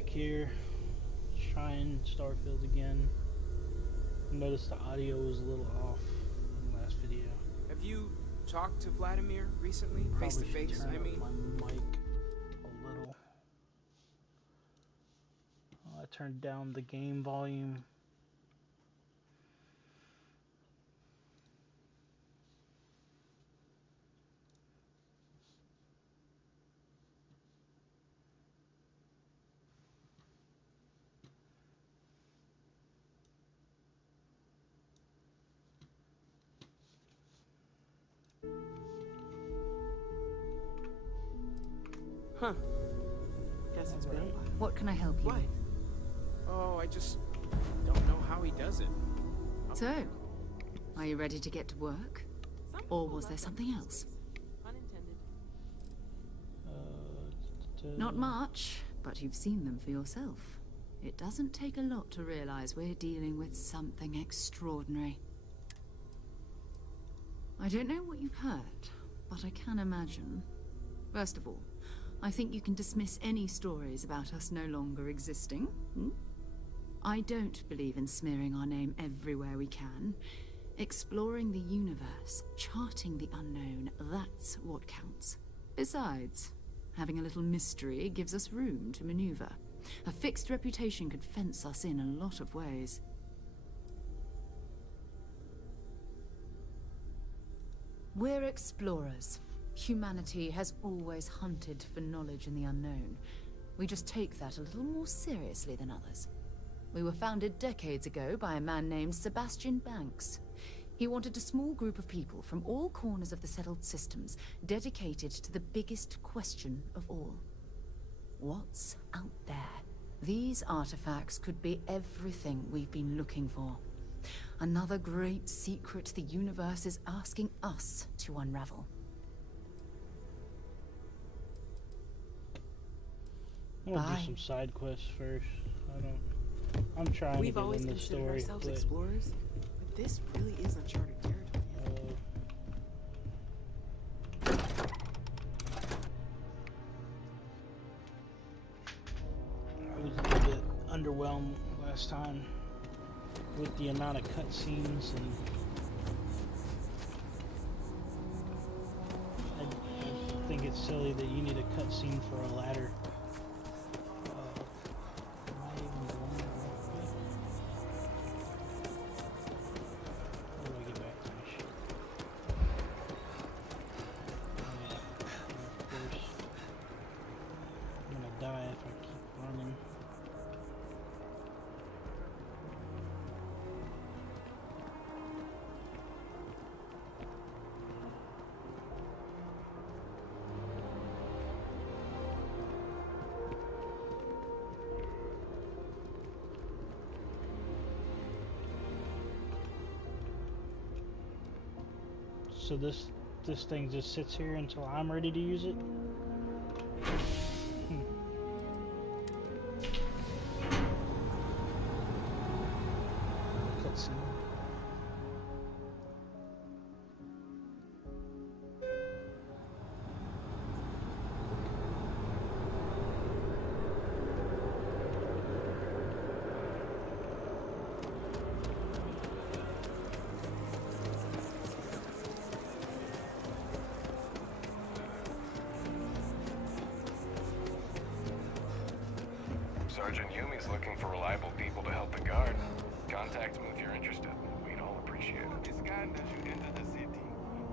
back here, trying Starfield again. Noticed the audio was a little off in the last video. Have you talked to Vladimir recently, face to face? Turn I up mean, my mic a little. I turned down the game volume. huh? Guess it's been a while. What can I help you What? with? Oh, I just don't know how he does it. So, are you ready to get to work? Or was there something else? Not much, but you've seen them for yourself. It doesn't take a lot to realize we're dealing with something extraordinary. I don't know what you've heard, but I can imagine. First of all, I think you can dismiss any stories about us no longer existing. I don't believe in smearing our name everywhere we can. Exploring the universe, charting the unknown, that's what counts. Besides, having a little mystery gives us room to maneuver. A fixed reputation could fence us in a lot of ways. We're explorers. Humanity has always hunted for knowledge in the unknown. We just take that a little more seriously than others. We were founded decades ago by a man named Sebastian Banks. He wanted a small group of people from all corners of the settled systems, dedicated to the biggest question of all. What's out there? These artifacts could be everything we've been looking for. Another great secret the universe is asking us to unravel. I'm gonna do some side quests first. I'm trying We've to get always in the considered story. ourselves explorers, but this really is uncharted territory. I was a little bit underwhelmed last time with the amount of cutscenes, and I think it's silly that you need a cutscene for a ladder. Am I even going the right way? How do I get back to my ship? Oh yeah, of course. I'm gonna die if I keep running. So this thing just sits here until I'm ready to use it? Cutscene. Sergeant Yumi's looking for reliable people to help the guard. Contact him if you're interested. We'd all appreciate it. Be scanned as you enter the city.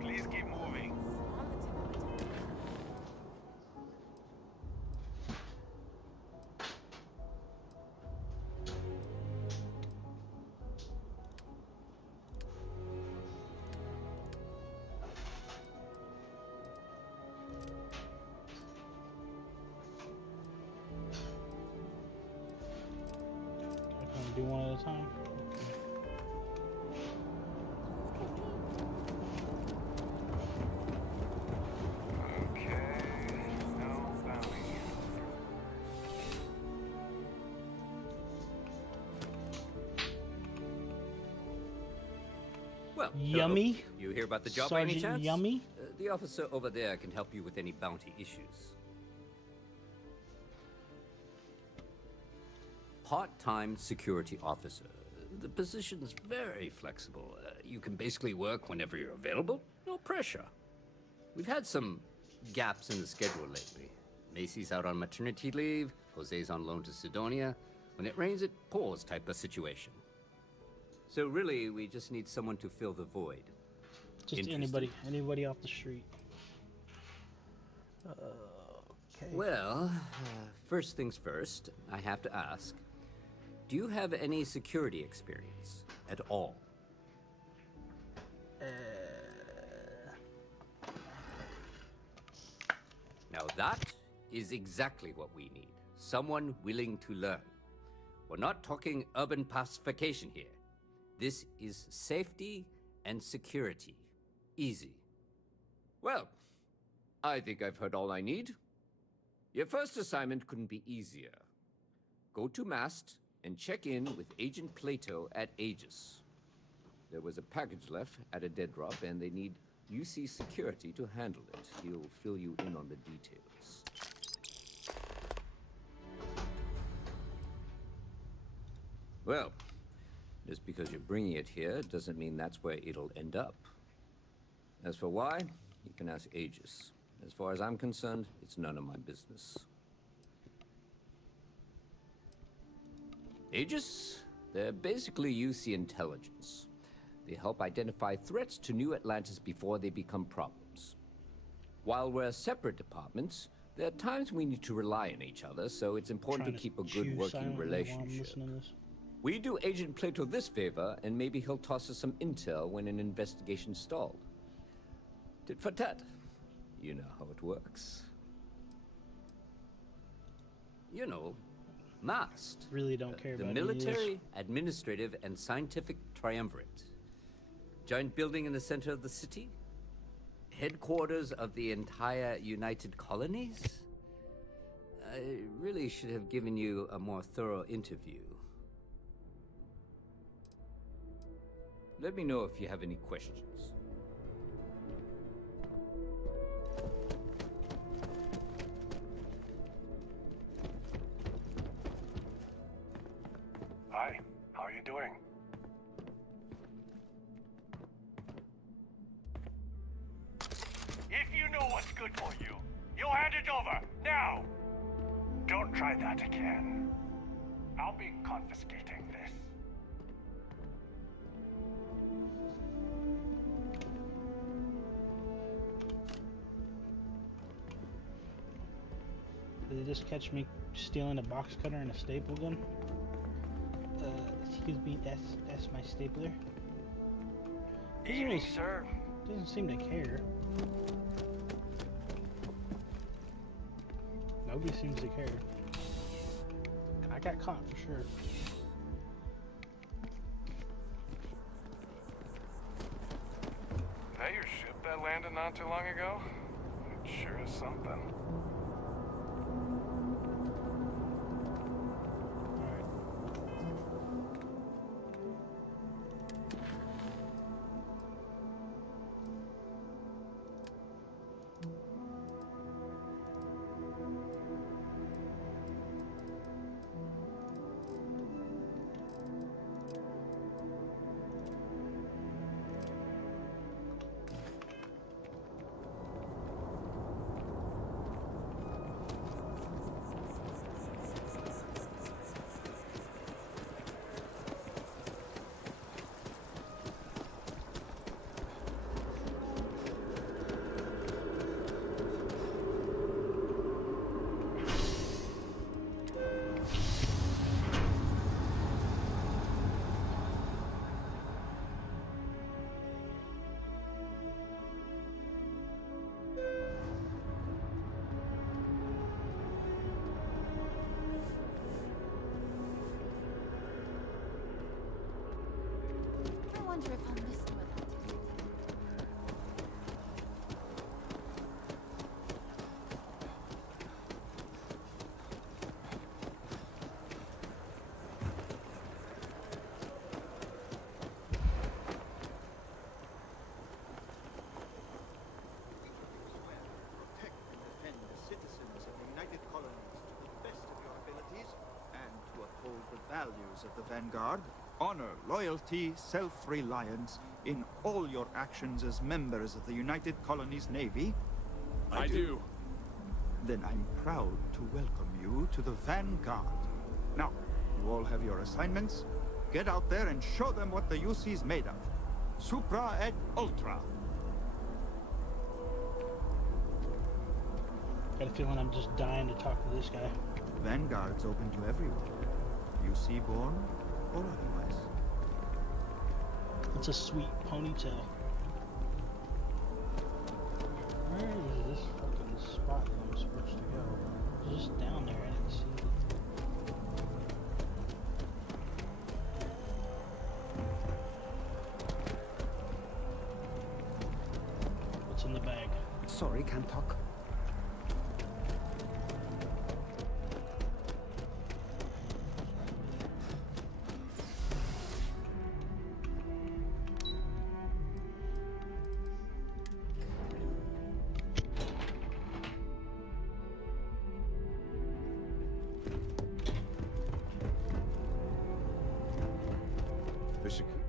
Please keep moving. Do one at a time. Okay, no bounty. Well, Yummy. hello. You hear about the job by any Sergeant chance? Yummy. The officer over there can help you with any bounty issues. part-time security officer. The position's very flexible. You can basically work whenever you're available. No pressure. We've had some gaps in the schedule lately. Macy's out on maternity leave. Jose's on loan to Sidonia. When it rains, it pours type of situation. So really, we just need someone to fill the void. Just Interested? anybody off the street. Okay. Well, first things first, I have to ask, do you have any security experience at all? Now that is exactly what we need. Someone willing to learn. We're not talking urban pacification here. This is safety and security. Easy. Well, I think I've heard all I need. Your first assignment couldn't be easier. Go to Mast and check in with Agent Plato at Aegis. There was a package left at a dead drop, and they need UC security to handle it. He'll fill you in on the details. Well, just because you're bringing it here doesn't mean that's where it'll end up. As for why, you can ask Aegis. As far as I'm concerned, it's none of my business. Aegis? They're basically UC intelligence. They help identify threats to New Atlantis before they become problems. While we're separate departments, there are times we need to rely on each other, so it's important to keep a good working relationship. We do Agent Plato this favor, and maybe he'll toss us some intel when an investigation stalled. Tit for tat. You know how it works. You know, MAST. Really don't care The about any of this. military, administrative, and scientific triumvirate. Giant building in the center of the city? Headquarters of the entire United Colonies? I really should have given you a more thorough interview. Let me know if you have any questions. Hi, how are you doing? If you know what's good for you, you'll hand it over, now! Don't try that again. I'll be confiscating this. Did they just catch me stealing a box cutter and a staple gun? Excuse me, that's my stapler. Evening, sir. Doesn't seem to care. Nobody seems to care. I got caught for sure. That your ship that landed not too long ago? It sure is something. I wonder if I'll miss New Atlantis. Protect and defend the citizens of the United Colonies to the best of your abilities and to uphold the members of the Vanguard, honor loyalty, self-reliance in all your actions as members of the United Colonies Navy? I do. Then I'm proud to welcome you to the Vanguard. Now, you all have your assignments. Get out there and show them what the UC's made of. Supra et Ultra. Got a feeling I'm just dying to talk to this guy. Vanguard's open to everyone. UC born or otherwise. It's a sweet ponytail. Where is this fucking spot that I'm supposed to go? It's just down there, I didn't see it. What's in the bag? Sorry, can't talk.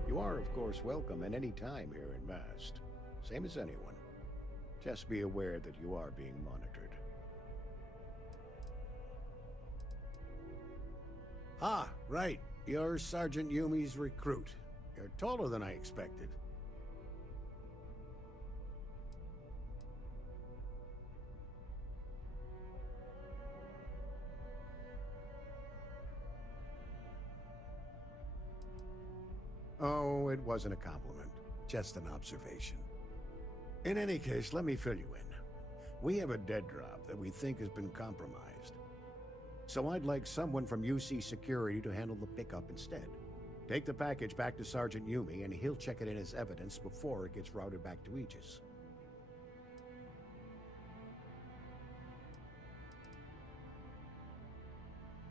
You are, of course, welcome at any time here in Mast. Same as anyone. Just be aware that you are being monitored. Ah, right. You're Sergeant Yumi's recruit. You're taller than I expected. Oh, it wasn't a compliment. Just an observation. In any case, let me fill you in. We have a dead drop that we think has been compromised. So I'd like someone from UC Security to handle the pickup instead. Take the package back to Sergeant Yumi, and he'll check it in as evidence before it gets routed back to Aegis.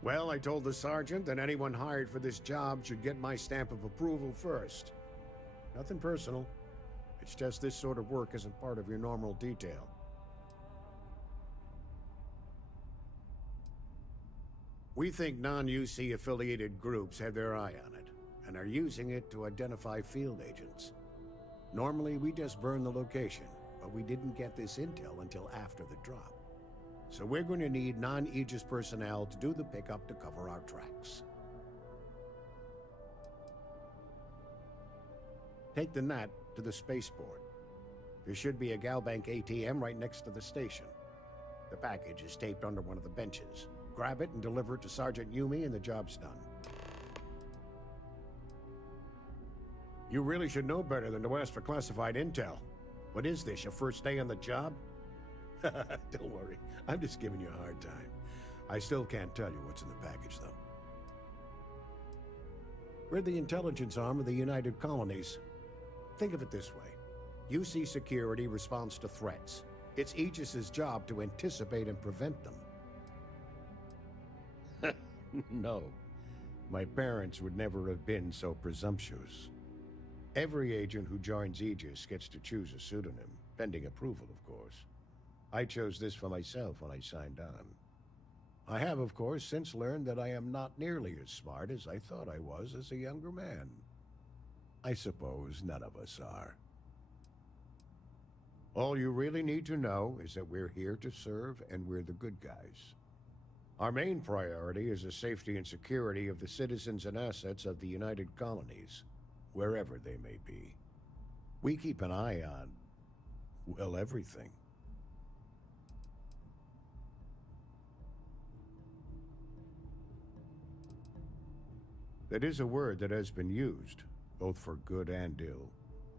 Well, I told the sergeant that anyone hired for this job should get my stamp of approval first. Nothing personal. It's just this sort of work isn't part of your normal detail. We think non-UC affiliated groups have their eye on it, and are using it to identify field agents. Normally, we just burn the location, but we didn't get this intel until after the drop. So we're going to need non-Aegis personnel to do the pickup to cover our tracks. Take the NAT to the spaceport. There should be a Galbank ATM right next to the station. The package is taped under one of the benches. Grab it and deliver it to Sergeant Yumi and the job's done. You really should know better than to ask for classified intel. What is this, your first day on the job? Don't worry, I'm just giving you a hard time. I still can't tell you what's in the package, though. We're the intelligence arm of the United Colonies. Think of it this way. UC Security responds to threats. It's Aegis's job to anticipate and prevent them. No. My parents would never have been so presumptuous. Every agent who joins Aegis gets to choose a pseudonym, pending approval, of course. I chose this for myself when I signed on. I have, of course, since learned that I am not nearly as smart as I thought I was as a younger man. I suppose none of us are. All you really need to know is that we're here to serve, and we're the good guys. Our main priority is the safety and security of the citizens and assets of the United Colonies, wherever they may be. We keep an eye on, well, everything. That is a word that has been used, both for good and ill,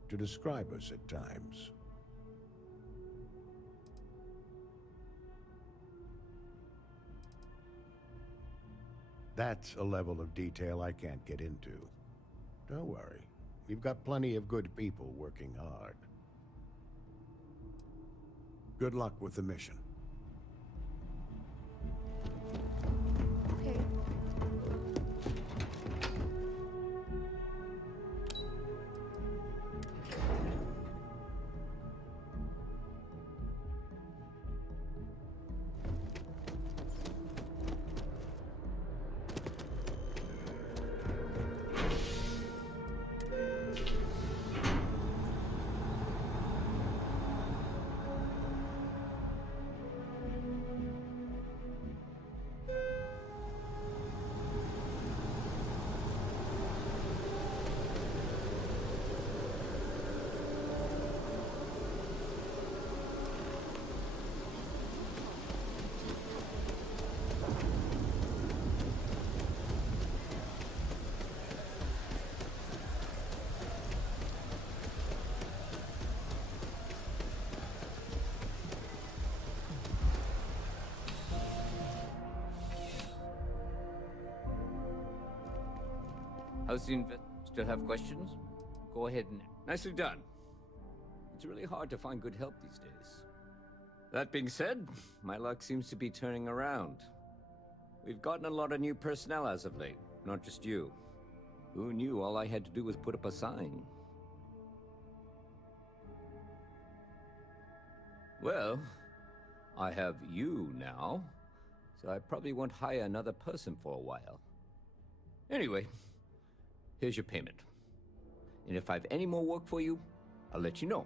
to describe us at times. That's a level of detail I can't get into. Don't worry, we've got plenty of good people working hard. Good luck with the mission. Okay. How's the Still have questions? Go ahead and... Nicely done. It's really hard to find good help these days. That being said, my luck seems to be turning around. We've gotten a lot of new personnel as of late, not just you. Who knew all I had to do was put up a sign? Well, I have you now, so I probably won't hire another person for a while. Anyway, here's your payment. And if I have any more work for you, I'll let you know.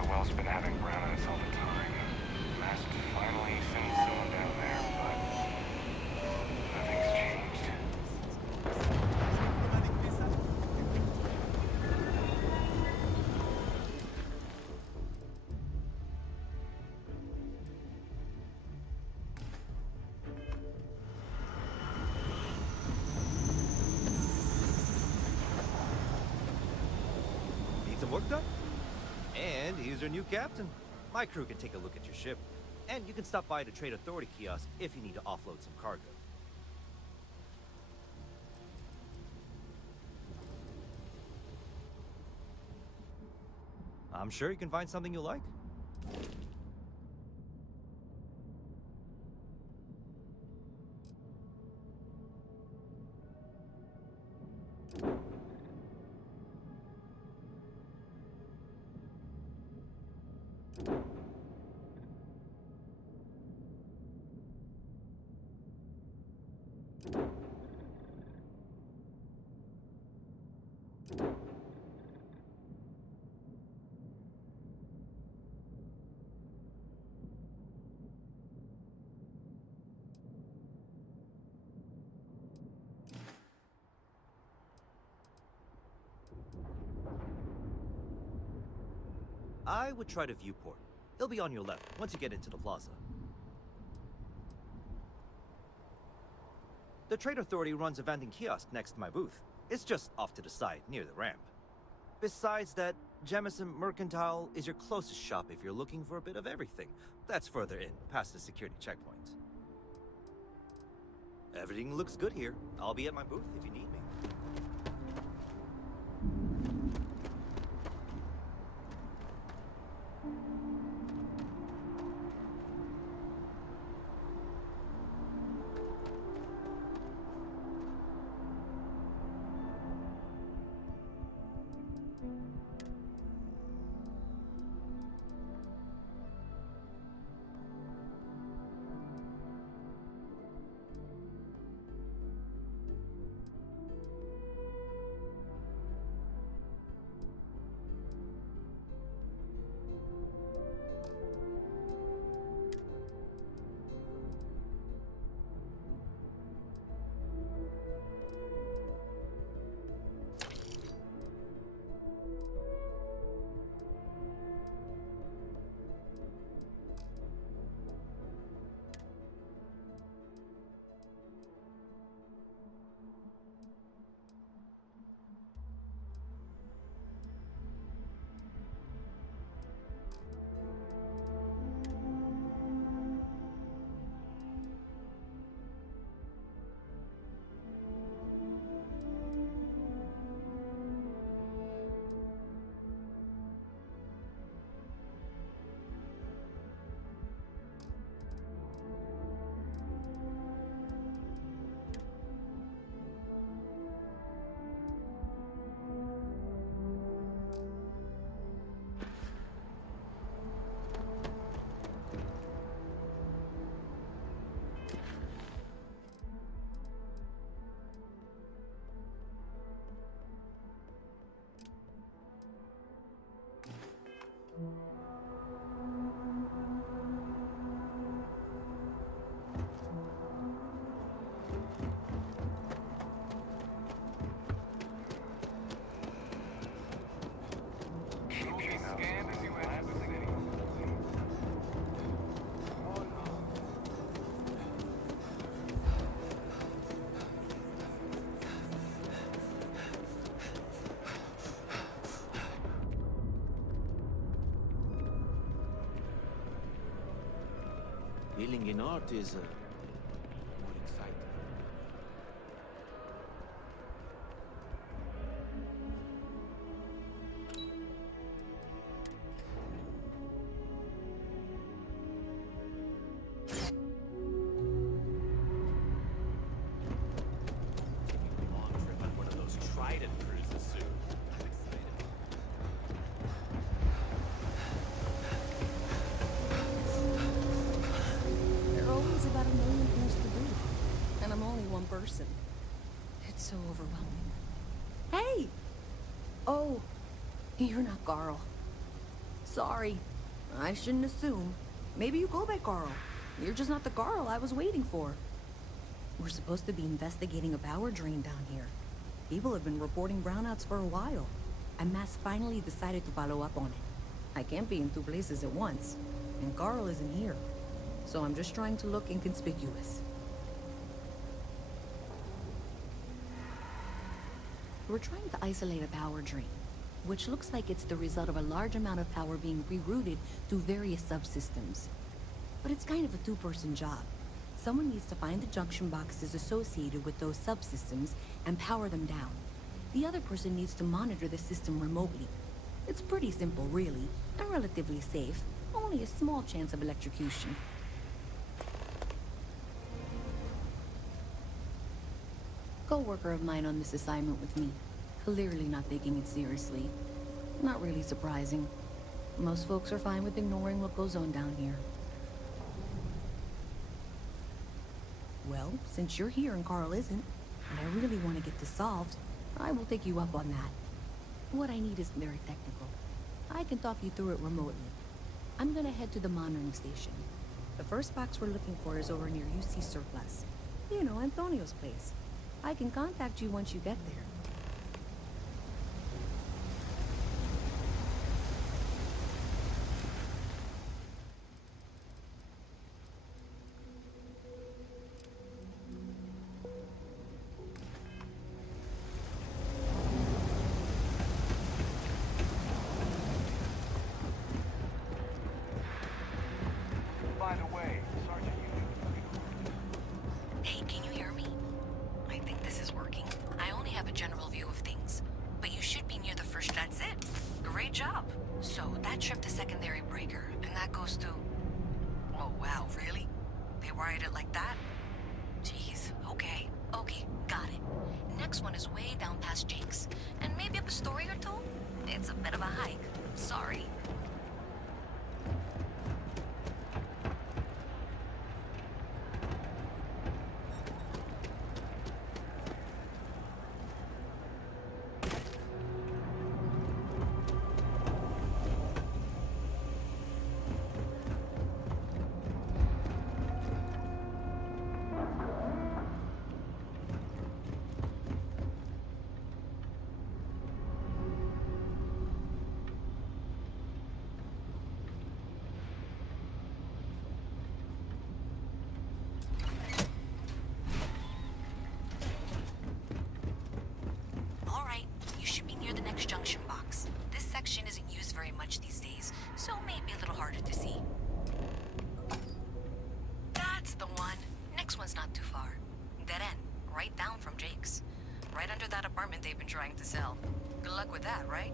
The well's been having brown on us all the time. Mast finally sent someone down there, but nothing's changed. Need some work done? And here's our new captain. My crew can take a look at your ship. And you can stop by the Trade Authority kiosk if you need to offload some cargo. I'm sure you can find something you like. I would try the viewport. It'll be on your left once you get into the plaza. The Trade Authority runs a vending kiosk next to my booth. It's just off to the side, near the ramp. Besides that, Jemison Mercantile is your closest shop if you're looking for a bit of everything. That's further in, past the security checkpoint. Everything looks good here. I'll be at my booth if you need me. Healing in art is more exciting. Taking a long trip on one of those Trident cruises soon. I'm excited. There are always about a million things to do, and I'm only one person. It's so overwhelming. Hey! Oh, you're not Carl. Sorry, I shouldn't assume. Maybe you go by Carl. You're just not the Carl I was waiting for. We're supposed to be investigating a power drain down here. People have been reporting brownouts for a while, and Mass finally decided to follow up on it. I can't be in two places at once, and Carl isn't here. So I'm just trying to look inconspicuous. We're trying to isolate a power drain, which looks like it's the result of a large amount of power being rerouted to various subsystems. But it's kind of a two-person job. Someone needs to find the junction boxes associated with those subsystems and power them down. The other person needs to monitor the system remotely. It's pretty simple, really, and relatively safe. Only a small chance of electrocution. Co-worker of mine on this assignment with me. Clearly not taking it seriously. Not really surprising. Most folks are fine with ignoring what goes on down here. Well, since you're here and Carl isn't, and I really want to get this solved, I will take you up on that. What I need isn't very technical. I can talk you through it remotely. I'm gonna head to the monitoring station. The first box we're looking for is over near UC Surplus. You know, Antonio's place. I can contact you once you get there. By the way, Sergeant Hey, can you hear me? I think this is working. I only have a general view of things, but you should be near the first. That's it. Great job. So that tripped the secondary breaker, and that goes to. Oh wow, really? They wired it like that? Jeez. Okay. Okay, got it. Next one is way down past Jake's, and maybe up a story or two. It's a bit of a hike. Sorry. Junction box. This section isn't used very much these days, so maybe a little harder to see. That's the one. Next one's not too far. Dead end, right down from Jake's. Right under that apartment they've been trying to sell. Good luck with that, right?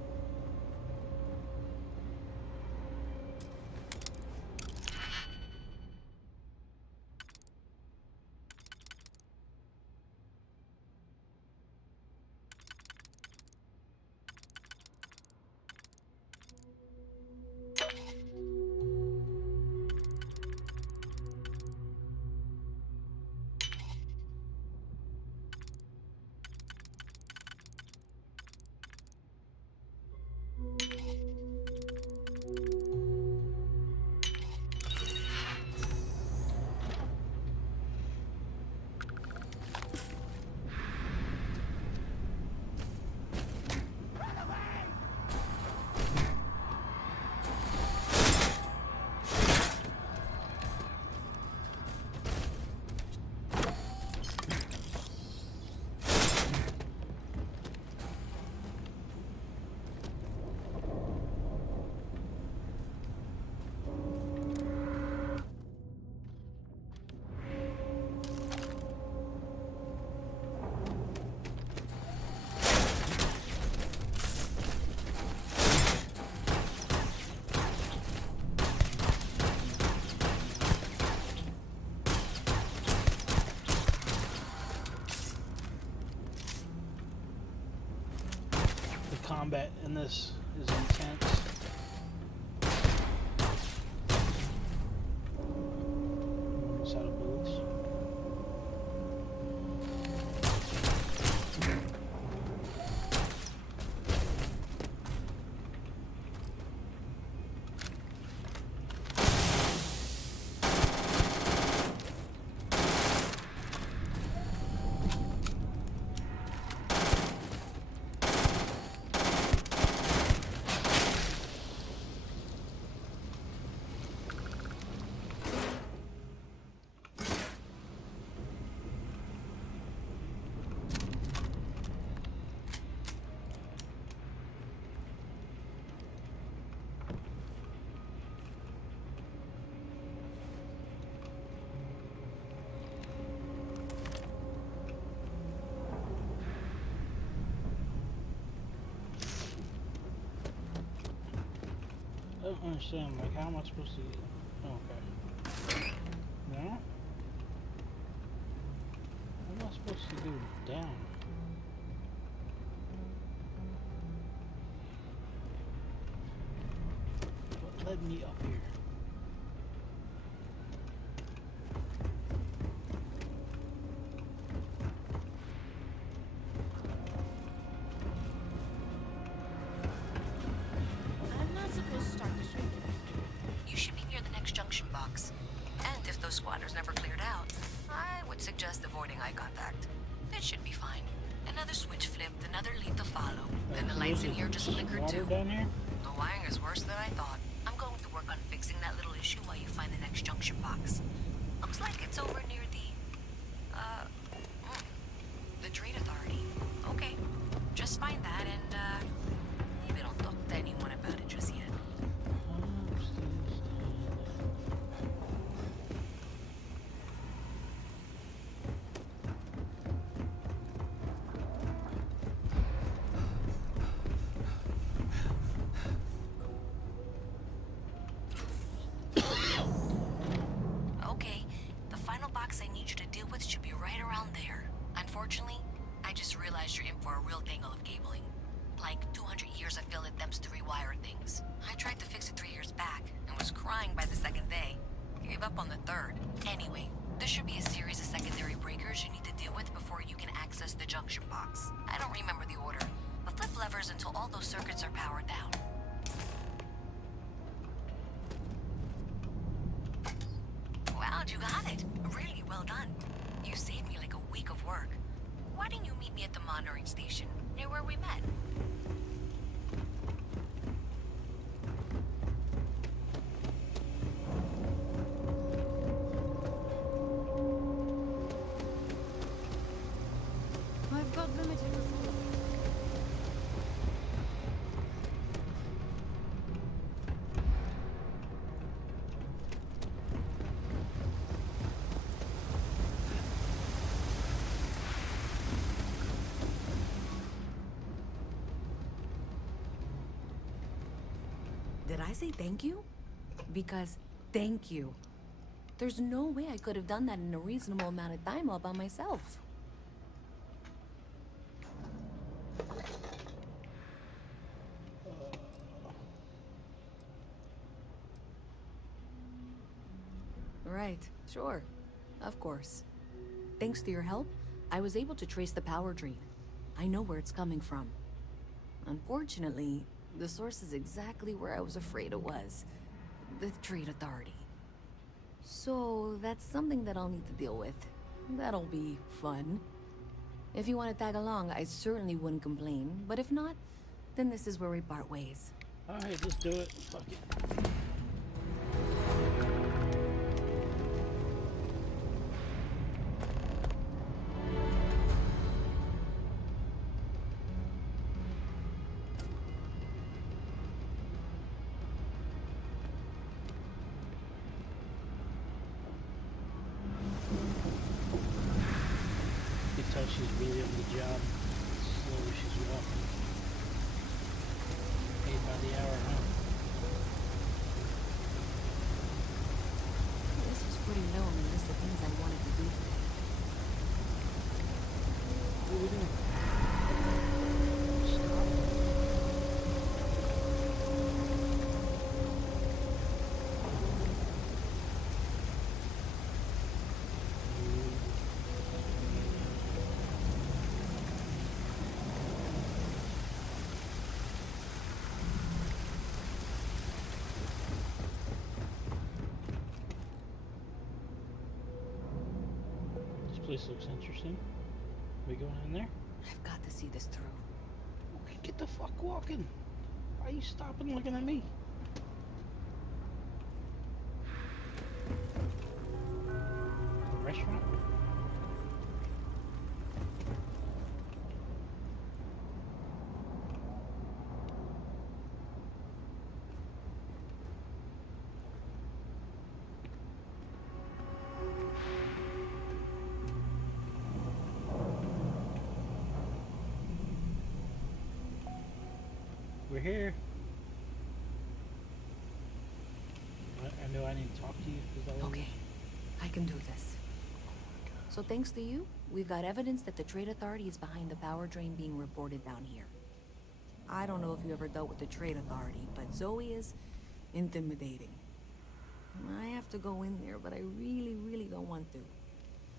combat in this is intense. Almost out of bullets. I don't understand, like, how am I supposed to... Okay. No? What am I supposed to do down? What led me up here? I'm not supposed to start this right away. You should be near the next junction box. And if those squatters never cleared out, I would suggest avoiding eye contact. It should be fine. Another switch flipped, another lead to follow. Then the lights in here just flickered too. Down here? The wiring is worse than I thought. I'm going to work on fixing that little issue while you find the next junction box. Looks like it's over near the Trade Authority. Okay, just find that and, maybe don't talk to anyone about it just yet. Okay, the final box I need you to deal with should be right around there. Unfortunately, I just realized you're in for a real tangle of cabling. Like 200 years of field attempts to rewire things. I tried to fix it 3 years back and was crying by the second day. Gave up on the third. Anyway, there should be a series of secondary breakers you need to deal with before you can access the junction box. I don't remember the order, but flip levers until all those circuits are powered down. Wow, you got it. Really well done. You saved me like a week of work. Why didn't you meet me at the monitoring station, near where we met? I've got limited resources. Did I say thank you? Because thank you. There's no way I could have done that in a reasonable amount of time all by myself. Right, sure. Of course. Thanks to your help, I was able to trace the power drain. I know where it's coming from. Unfortunately, the source is exactly where I was afraid it was. The Trade Authority. So, that's something that I'll need to deal with. That'll be fun. If you want to tag along, I certainly wouldn't complain. But if not, then this is where we part ways. Alright, let's do it. Fuck it. You can tell she's really on the job. Slowly she's walking. Paid by the hour, huh? This was pretty low on the list of things I wanted to do today. What are we doing? Stop. place looks interesting. We going in there? I've got to see this through. Okay, get the fuck walking. Why are you stopping looking at me? A restaurant? We're here. I know I need to talk to you. Is that what Okay, I can do this. So thanks to you, we've got evidence that the Trade Authority is behind the power drain being reported down here. I don't know if you ever dealt with the Trade Authority, but Zoe is intimidating. I have to go in there, but I really don't want to.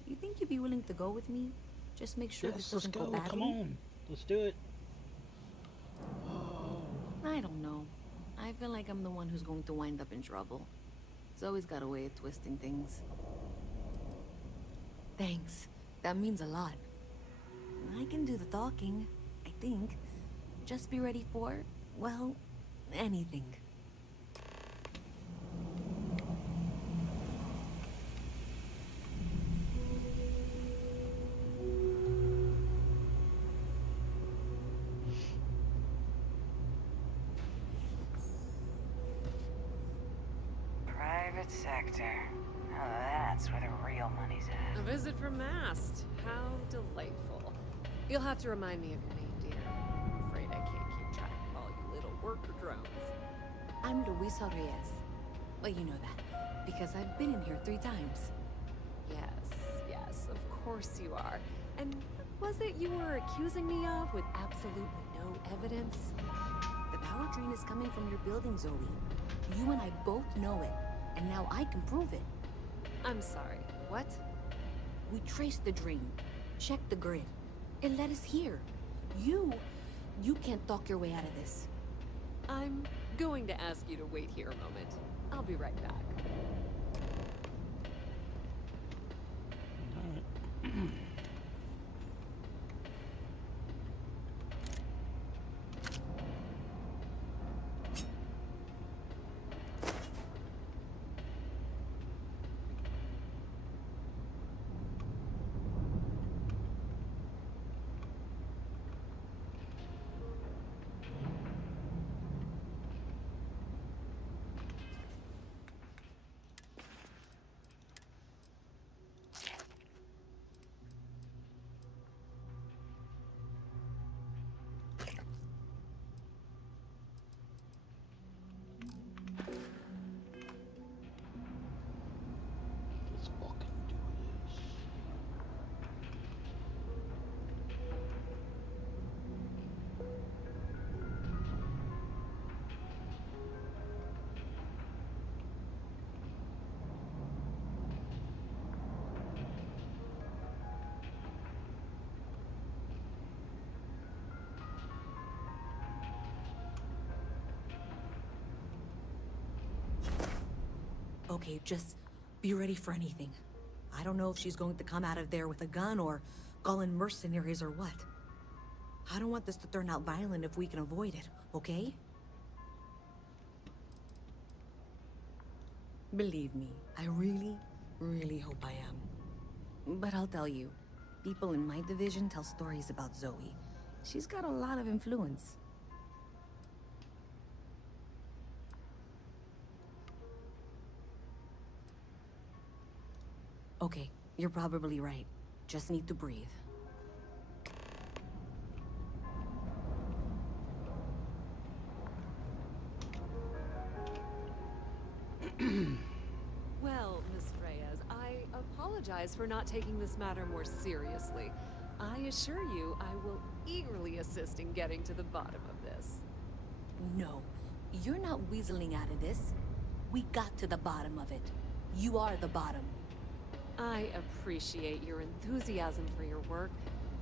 You think you'd be willing to go with me? Just make sure this doesn't go badly? Come on. Let's do it. I don't know. I feel like I'm the one who's going to wind up in trouble. Zoe's got a way of twisting things. Thanks. That means a lot. I can do the talking, I think. Just be ready for, well, anything. Private sector. Now that's where the real money's at. A visit from Mast. How delightful. You'll have to remind me of your name, dear. I'm afraid I can't keep track of all you little worker drones. I'm Luisa Reyes. Well, you know that, because I've been in here 3 times. Yes, of course you are. And what was it you were accusing me of with absolutely no evidence? The power drain is coming from your building, Zoe. You and I both know it, and now I can prove it. I'm sorry, what? We traced the drain, checked the grid. It led us here. You can't talk your way out of this. I'm going to ask you to wait here a moment. I'll be right back. Let's fucking do this. Okay, just be ready for anything. I don't know if she's going to come out of there with a gun or call in mercenaries or what. I don't want this to turn out violent if we can avoid it, okay? Believe me, I really hope I am. But I'll tell you, people in my division tell stories about Zoe. She's got a lot of influence. Okay, you're probably right. Just need to breathe. Well, Miss Reyes, I apologize for not taking this matter more seriously. I assure you I will eagerly assist in getting to the bottom of this. No, you're not weaseling out of this. We got to the bottom of it. You are the bottom. I appreciate your enthusiasm for your work,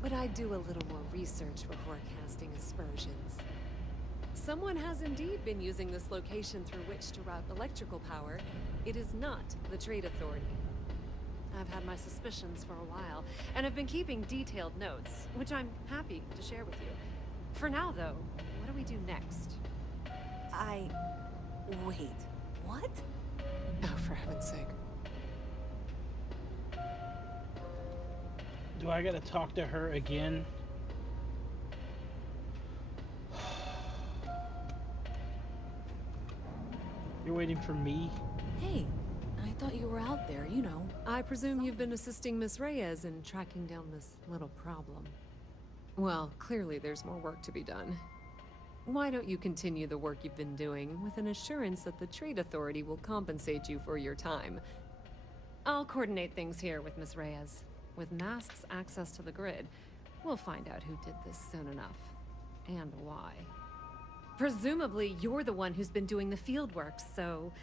but I do a little more research before casting aspersions. Someone has indeed been using this location through which to route electrical power. It is not the Trade Authority. I've had my suspicions for a while, and have been keeping detailed notes, which I'm happy to share with you. For now, though, what do we do next? Wait, what? Oh, for heaven's sake. Do I gotta talk to her again? You're waiting for me? Hey, I thought you were out there, you know. I presume you've been assisting Miss Reyes in tracking down this little problem. Well, clearly there's more work to be done. Why don't you continue the work you've been doing with an assurance that the Trade Authority will compensate you for your time? I'll coordinate things here with Miss Reyes. With Mast's access to the grid, we'll find out who did this soon enough. And why. Presumably, you're the one who's been doing the field work, so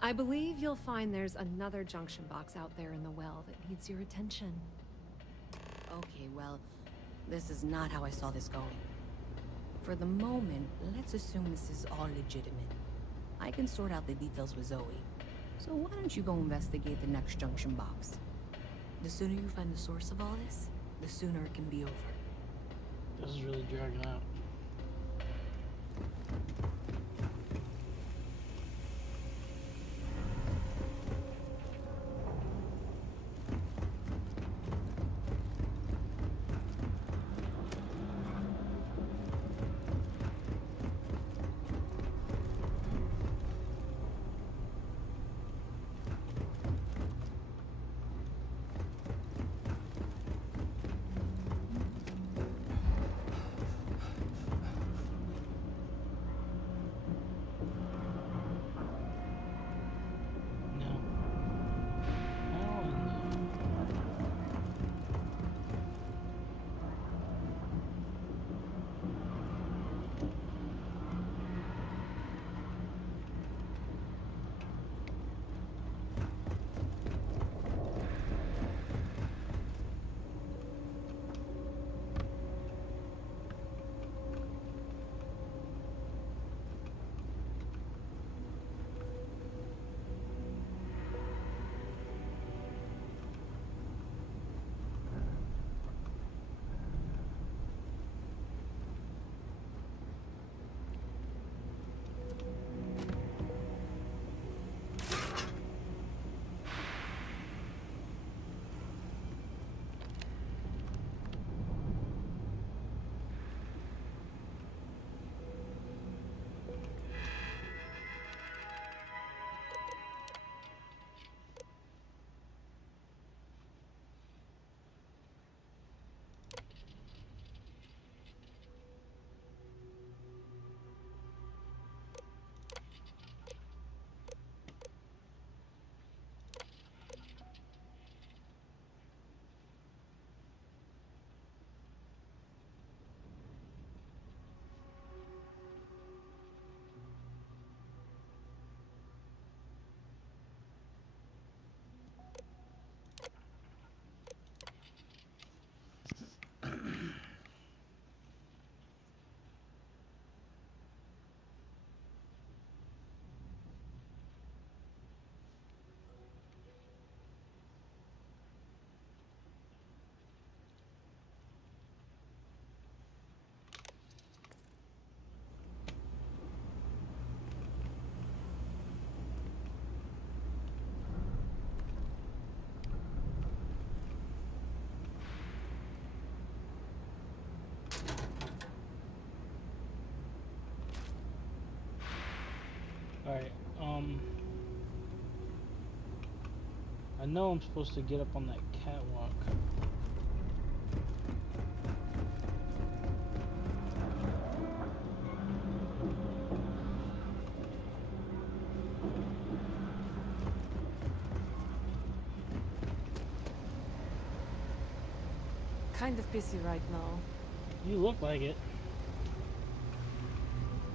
I believe you'll find there's another junction box out there in the well that needs your attention. Okay, well, this is not how I saw this going. For the moment, let's assume this is all legitimate. I can sort out the details with Zoe. So why don't you go investigate the next junction box? The sooner you find the source of all this, the sooner it can be over. This is really dragging out. Alright, I know I'm supposed to get up on that catwalk. Kind of busy right now. You look like it.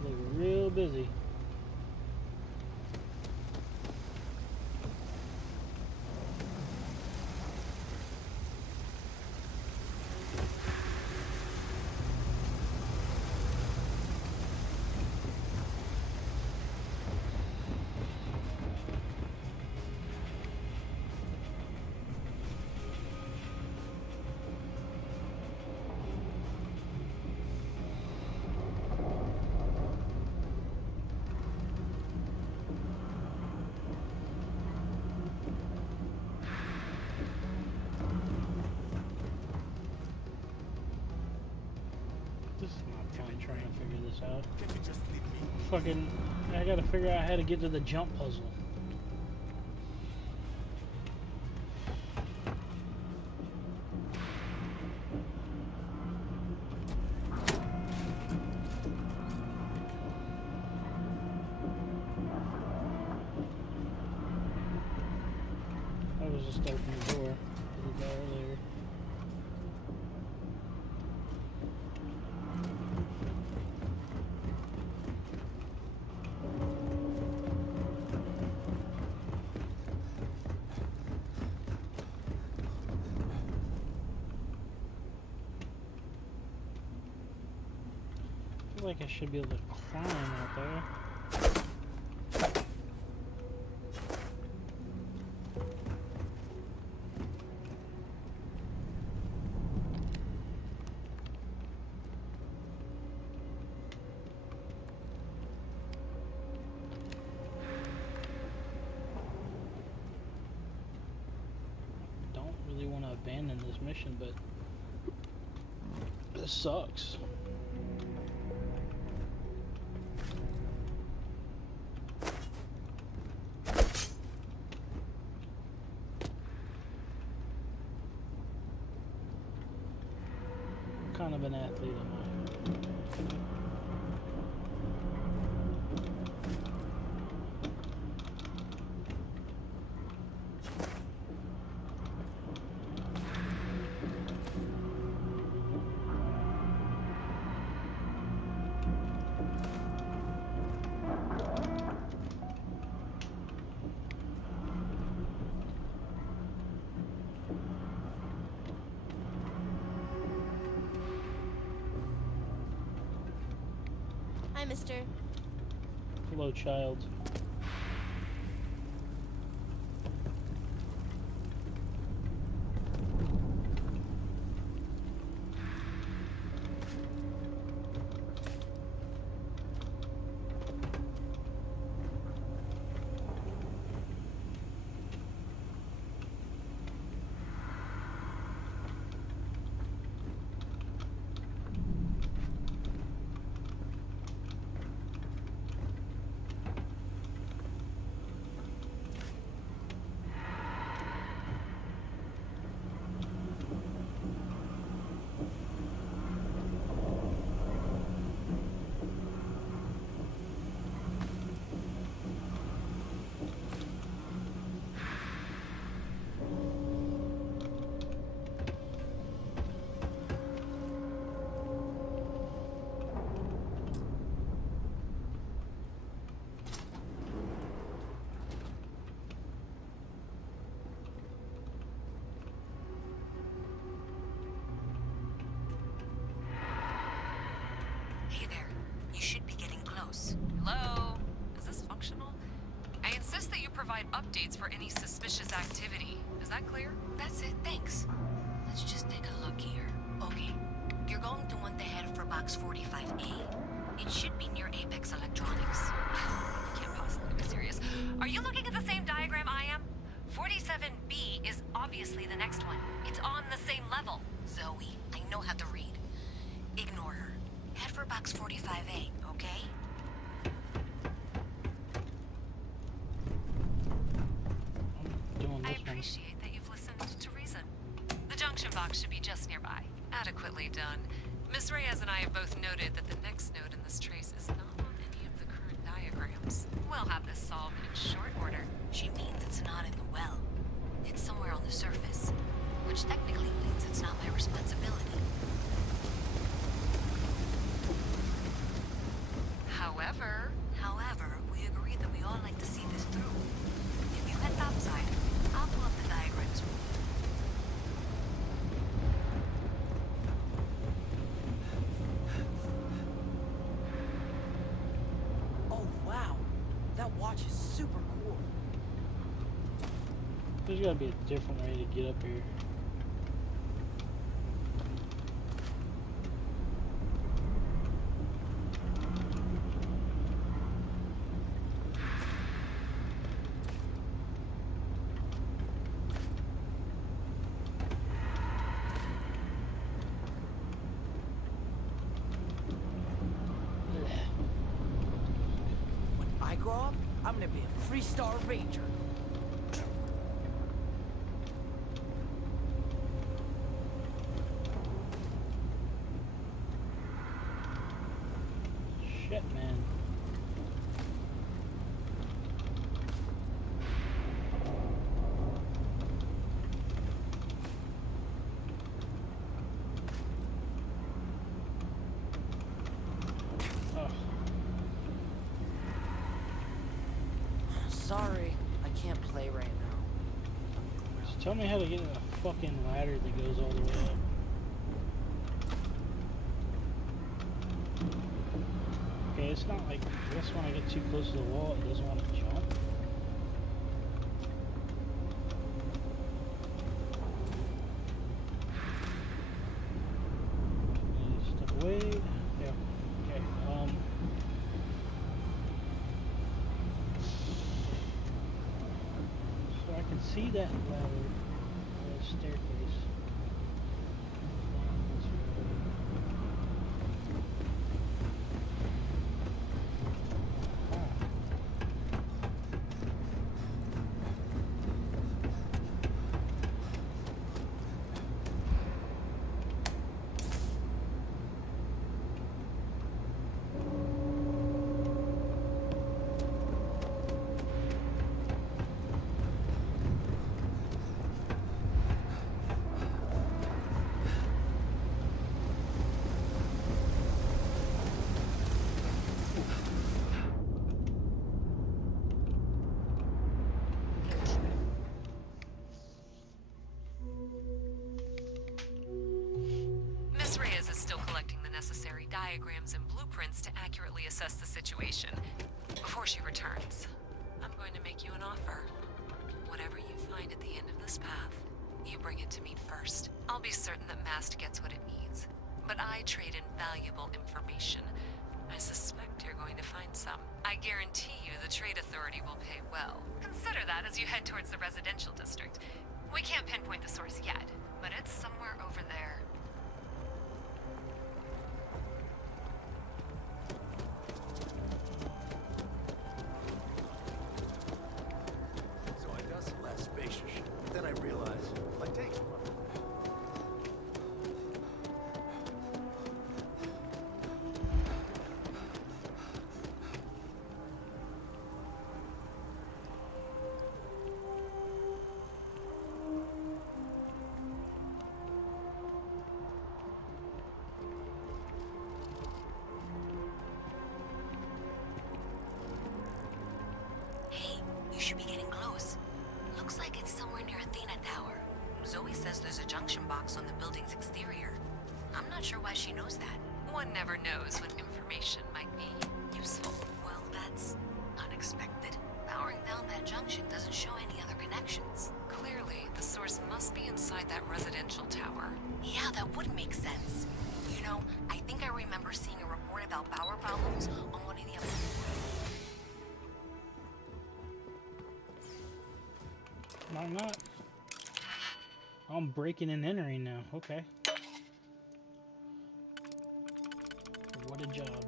You look real busy. This is not fun trying to figure this out. Fucking, I gotta figure out how to get to the jump puzzle. I was just opening the door. I did that earlier. I feel like I should be able to climb out there. Don't really want to abandon this mission, but this sucks. Kind of an athlete am I? Hi, mister. Hello, child. Hey there. You should be getting close. Hello? Is this functional? I insist that you provide updates for any suspicious activity. Is that clear? That's it, thanks. Let's just take a look here. Okay, you're going to want to head for box 45A. It should be near Apex Electronics. You can't possibly be serious. Are you looking at the same diagram I am? 47B is obviously the next one. It's on the same level. Zoe, I know how to read. Ignore her. Head for box 45A, okay? I appreciate that you've listened to reason. The junction box should be just nearby. Adequately done. Miss Reyes and I have both noted that the next node in this trace is not on any of the current diagrams. We'll have this solved in short order. She means it's not in the well. It's somewhere on the surface, which technically means it's not my responsibility. However, we agreed that we all like to see this through. If you head topside, I'll pull up the diagrams. Oh wow, that watch is super cool. There's gotta be a different way to get up here. grow up, I'm gonna be a 3-star ranger. Shit, man. Sorry, I can't play right now. Just tell me how to get a fucking ladder that goes all the way up. Okay, it's not like, I guess when I get too close to the wall, it doesn't want to jump. Step away. Yeah. Okay. So I can see that ladder, staircase. Miss Reyes is still collecting the necessary diagrams and blueprints to accurately assess the situation. Before she returns, I'm going to make you an offer. Whatever you find at the end of this path, you bring it to me first. I'll be certain that Mast gets what it needs. But I trade in valuable information. I suspect you're going to find some. I guarantee you the Trade Authority will pay well. Consider that as you head towards the residential district. We can't pinpoint the source yet, but it's somewhere over there. So I got some less spacious shit. Then I realized my taste were wrong. Hey, you should be getting close. Looks like it's somewhere near Athena Tower. Zoe says there's a junction box on the building's exterior. I'm not sure why she knows that. One never knows when information might be useful. Well, that's unexpected. Powering down that junction doesn't show any other connections. Clearly, the source must be inside that residential tower. Yeah, that would make sense. You know, I think I remember seeing a report about power problems on one of the other. Knock knock. I'm breaking and entering now. Okay. What a job.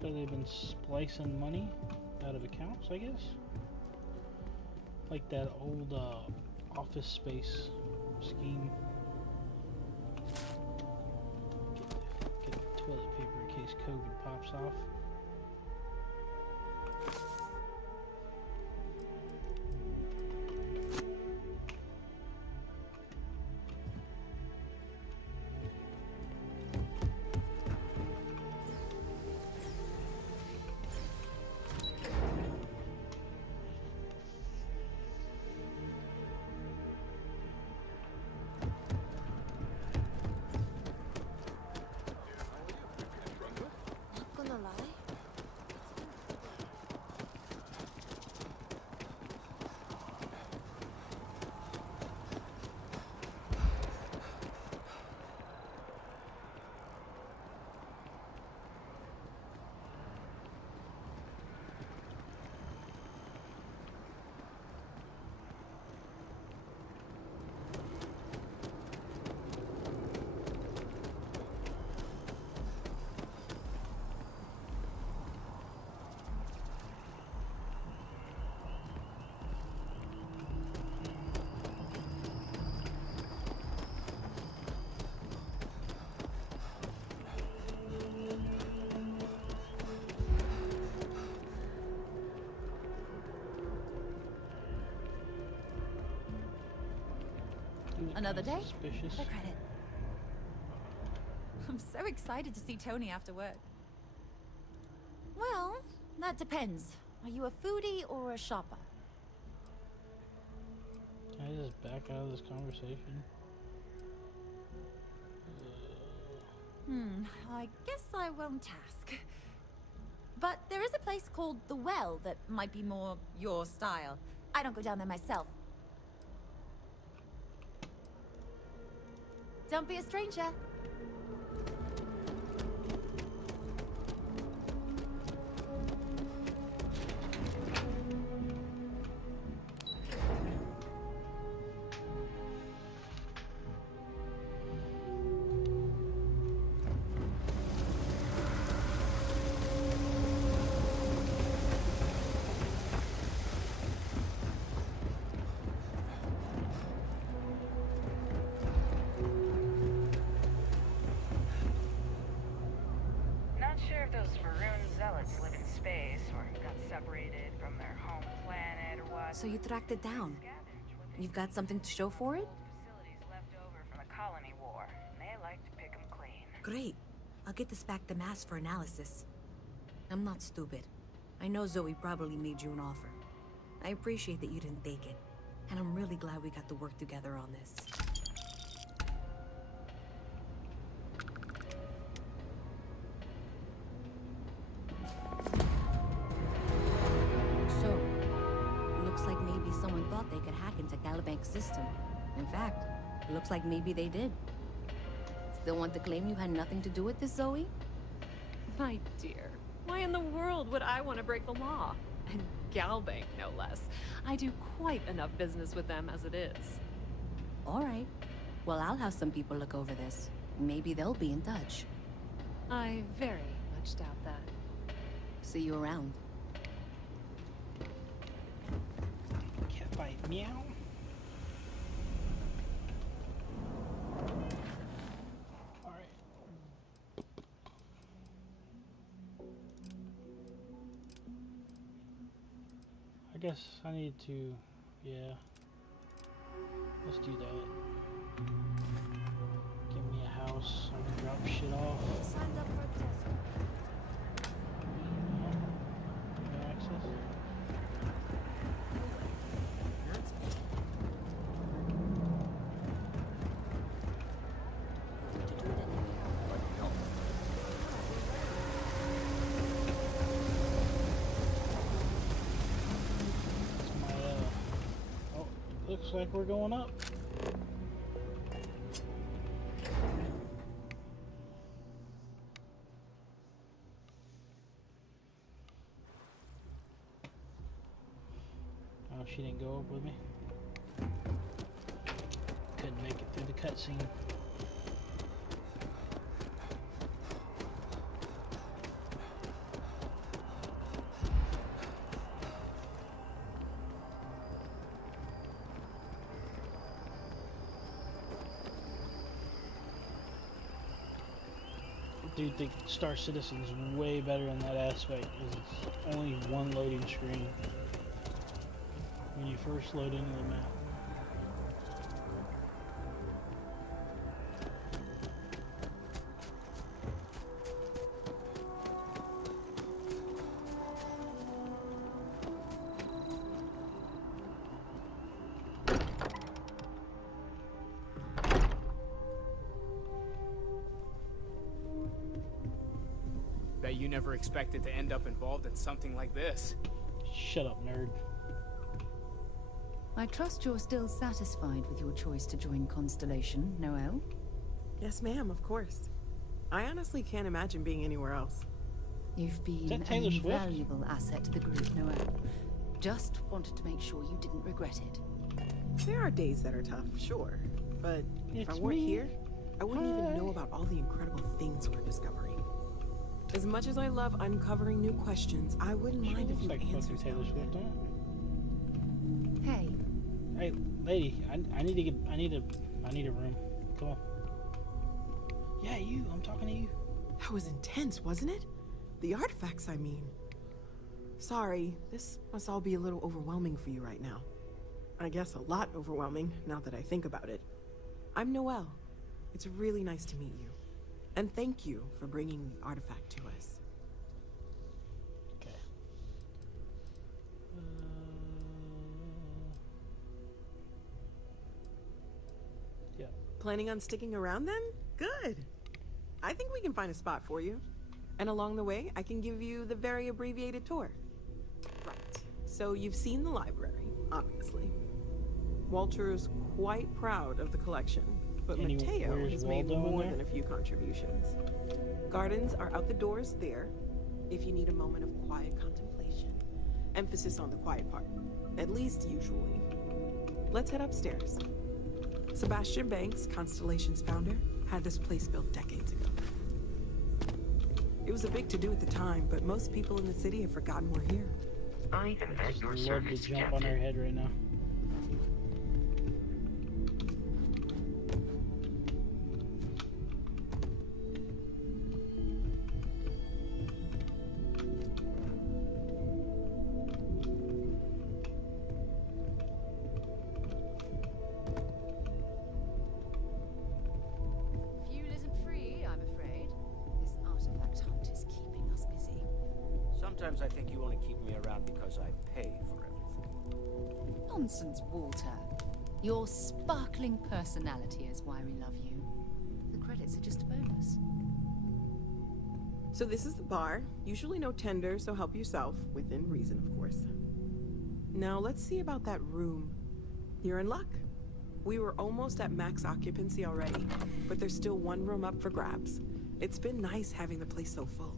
So they've been splicing money out of accounts, I guess? Like that old office space scheme. Get the toilet paper in case COVID pops drops off. Not gonna lie. Another day? Suspicious. Another credit. I'm so excited to see Tony after work. Well, that depends. Are you a foodie or a shopper? Can I just back out of this conversation? I guess I won't ask. But there is a place called The Well that might be more your style. I don't go down there myself. Don't be a stranger. Not sure if those Varun zealots live in space or got separated from their home planet or what. So you tracked it down. You've got something to show for it? Facilities left over from the colony war, and they like to pick them clean. Great. I'll get this back to Mass for analysis. I'm not stupid. I know Zoe probably made you an offer. I appreciate that you didn't take it. And I'm really glad we got to work together on this. So, looks like maybe someone thought they could hack into Calibank's system. In fact, looks like maybe they did. Still want to claim you had nothing to do with this, Zoe? My dear, why in the world would I want to break the law? And Galbank, no less. I do quite enough business with them as it is. All right. Well, I'll have some people look over this. Maybe they'll be in touch. I very much doubt that. See you around. Cat bite, meow. Alright. I guess I need to, yeah. Let's do that. Give me a house, I can drop shit off. Signed up for a test. No access? That's my, oh, looks like we're going up. Oh, she didn't go up with me. Couldn't make it through the cutscene. do think Star Citizen's way better in that aspect, because it's only one loading screen when you first load into the map. Bet you never expected to end up involved in something like this. Shut up, nerd. I trust you're still satisfied with your choice to join Constellation, Noel? Yes, ma'am, of course. I honestly can't imagine being anywhere else. You've been an invaluable asset to the group, Noel. Just wanted to make sure you didn't regret it. There are days that are tough, sure. But if I weren't here, I wouldn't even know about all the incredible things we're discovering. As much as I love uncovering new questions, I wouldn't mind if you answered them. Hey. Hey, lady, I need a room. Come on. Yeah, you. I'm talking to you. That was intense, wasn't it? The artifacts, I mean. Sorry, this must all be a little overwhelming for you right now. I guess a lot overwhelming, now that I think about it. I'm Noelle. It's really nice to meet you. And thank you for bringing the artifact to us. Okay. Yeah. Planning on sticking around then? Good. I think we can find a spot for you. And along the way, I can give you the very abbreviated tour. Right. So you've seen the library, obviously. Walter is quite proud of the collection, but Mateo has made more than a few contributions. Gardens are out the doors there, if you need a moment of quiet contemplation. Emphasis on the quiet part, at least usually. Let's head upstairs. Sebastian Banks, Constellation's founder, had this place built decades ago. It was a big to-do at the time, but most people in the city have forgotten we're here. I just love to jump on her head right now. Fuel isn't free, I'm afraid. This artifact hunt is keeping us busy. Sometimes I think you only keep me around because I pay for everything. Nonsense, Walter. Your sparkling personality is why we love you. The credits are just a bonus. So this is the bar. Usually no tender, so help yourself. Within reason, of course. Now let's see about that room. You're in luck. We were almost at max occupancy already, but there's still one room up for grabs. It's been nice having the place so full.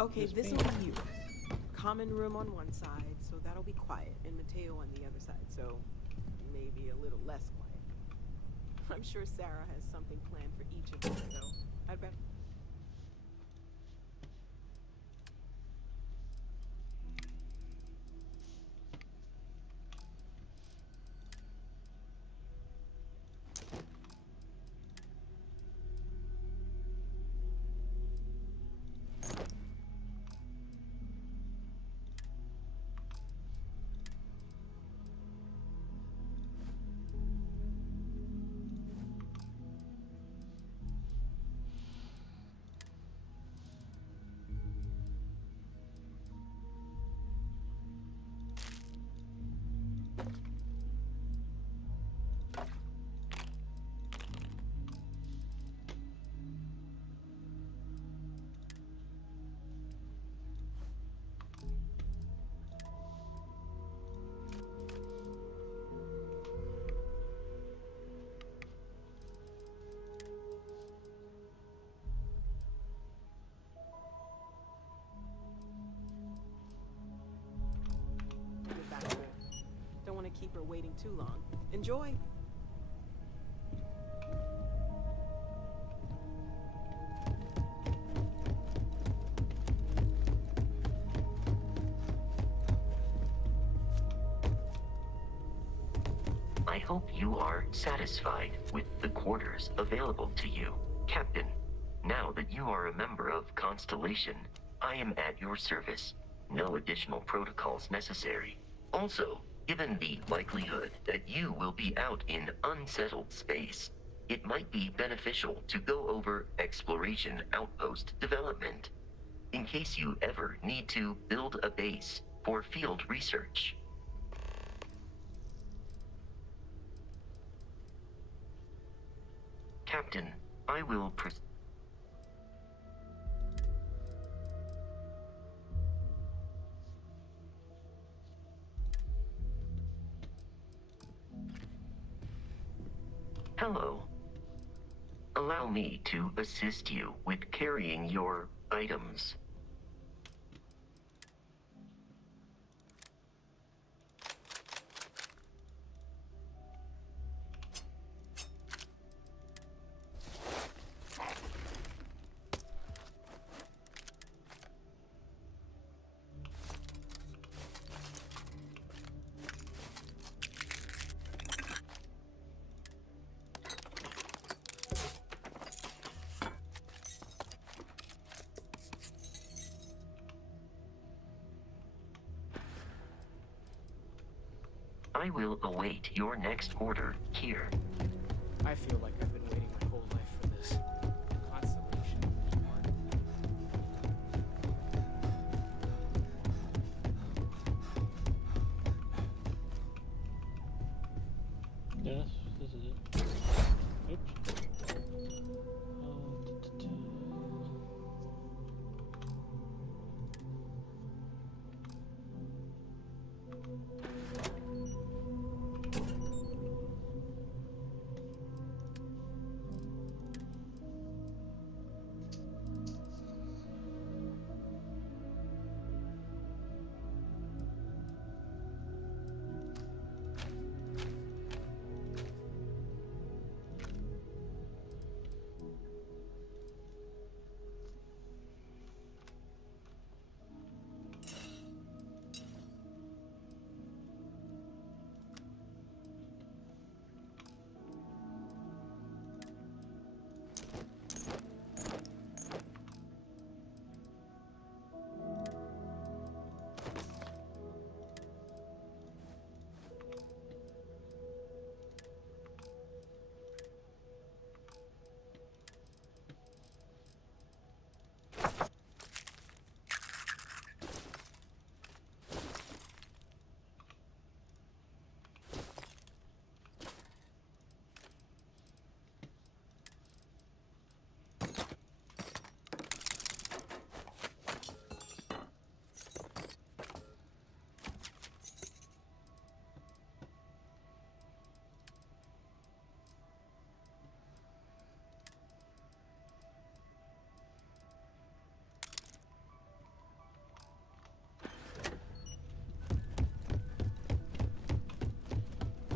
Okay, this will be you. Common room on one side, so that'll be quiet, and Mateo on the other side, so maybe a little less quiet. I'm sure Sarah has something planned for each of us, so I'd better... keep her waiting too long. Enjoy. I hope you are satisfied with the quarters available to you, Captain. Now that you are a member of Constellation, I am at your service. No additional protocols necessary. Also, given the likelihood that you will be out in unsettled space, it might be beneficial to go over exploration outpost development, in case you ever need to build a base for field research. Captain, I will Hello. Allow me to assist you with carrying your items. I will await your next order here. I feel like I've been waiting my whole life for this. Constellation. Yes, this is it. Oops.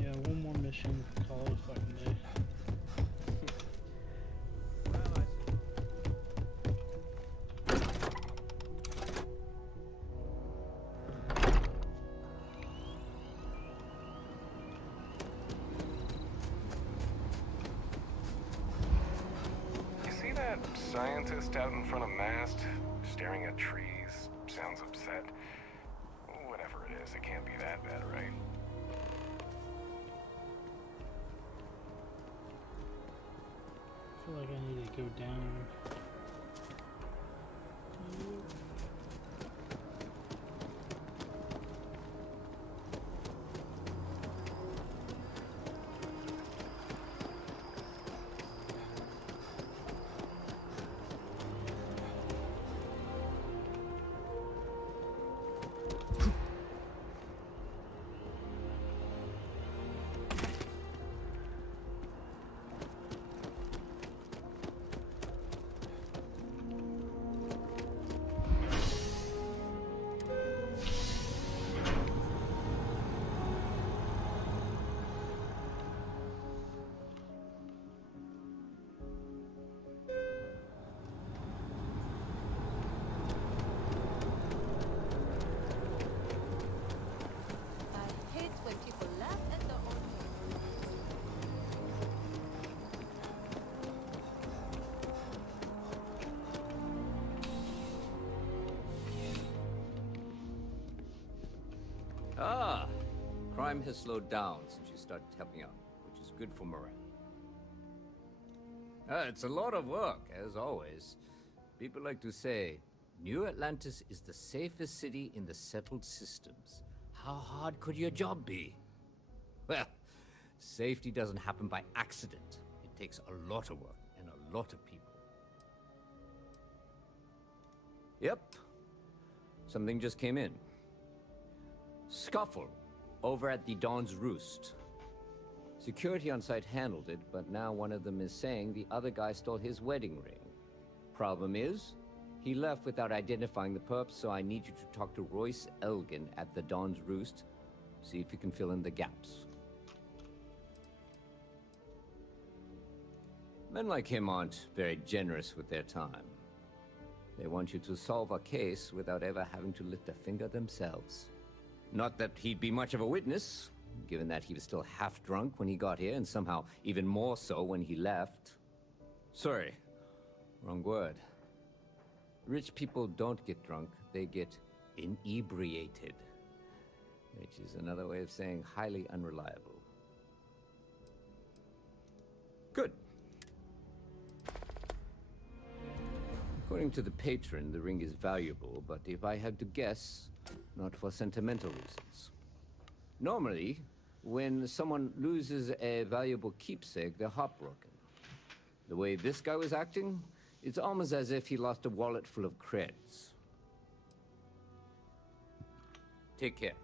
Yeah, one more mission, call it a fucking day. You see that scientist out in front of mast, staring at trees, sounds upset? Whatever it is, it can't be that bad, right? I feel like I need to go down. Ah, crime has slowed down since you started helping out, which is good for morale. It's a lot of work, as always. People like to say, New Atlantis is the safest city in the settled systems. How hard could your job be? Well, safety doesn't happen by accident. It takes a lot of work and a lot of people. Yep. Something just came in. Scuffle over at the Dawn's Roost. Security on site handled it, but now one of them is saying the other guy stole his wedding ring. Problem is, he left without identifying the perp, so I need you to talk to Royce Elgin at the Dawn's Roost. See if you can fill in the gaps. Men like him aren't very generous with their time. They want you to solve a case without ever having to lift a finger themselves. Not that he'd be much of a witness, given that he was still half drunk when he got here, and somehow even more so when he left. Sorry, wrong word. Rich people don't get drunk, they get inebriated. Which is another way of saying highly unreliable. Good. According to the patron, the ring is valuable, but if I had to guess, not for sentimental reasons. Normally, when someone loses a valuable keepsake, they're heartbroken. The way this guy was acting, it's almost as if he lost a wallet full of creds. Take care.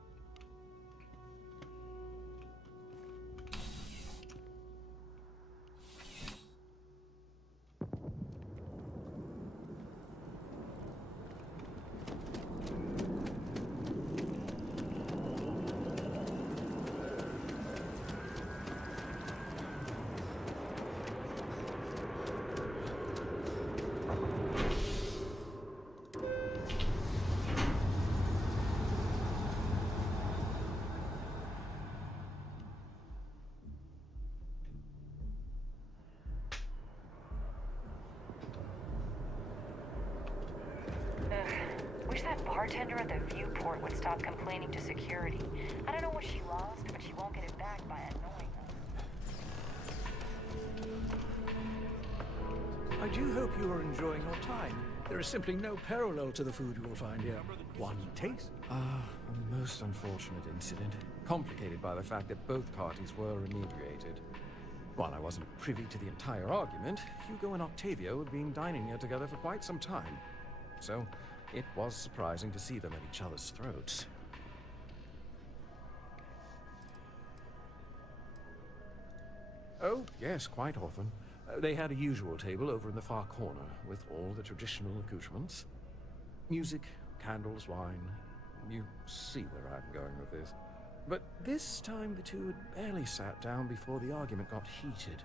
Wish that bartender at the viewport would stop complaining to security. I don't know what she lost, but she won't get it back by annoying them. I do hope you are enjoying your time. There is simply no parallel to the food you will find here. One taste. A most unfortunate incident, complicated by the fact that both parties were inebriated. While I wasn't privy to the entire argument, Hugo and Octavio had been dining here together for quite some time. So, it was surprising to see them at each other's throats. Oh, yes, quite often. They had a usual table over in the far corner, with all the traditional accoutrements. Music, candles, wine. You see where I'm going with this. But this time the two had barely sat down before the argument got heated.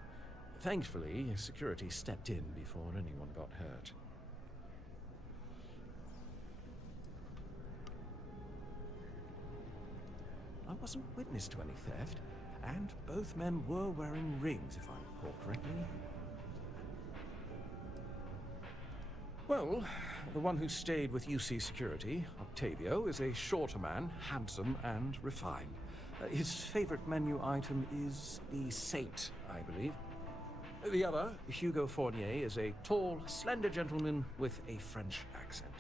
Thankfully, security stepped in before anyone got hurt. I wasn't witness to any theft, and both men were wearing rings, if I recall correctly. Well, the one who stayed with UC Security, Octavio, is a shorter man, handsome and refined. His favorite menu item is the Saint, I believe. The other, Hugo Fournier, is a tall, slender gentleman with a French accent.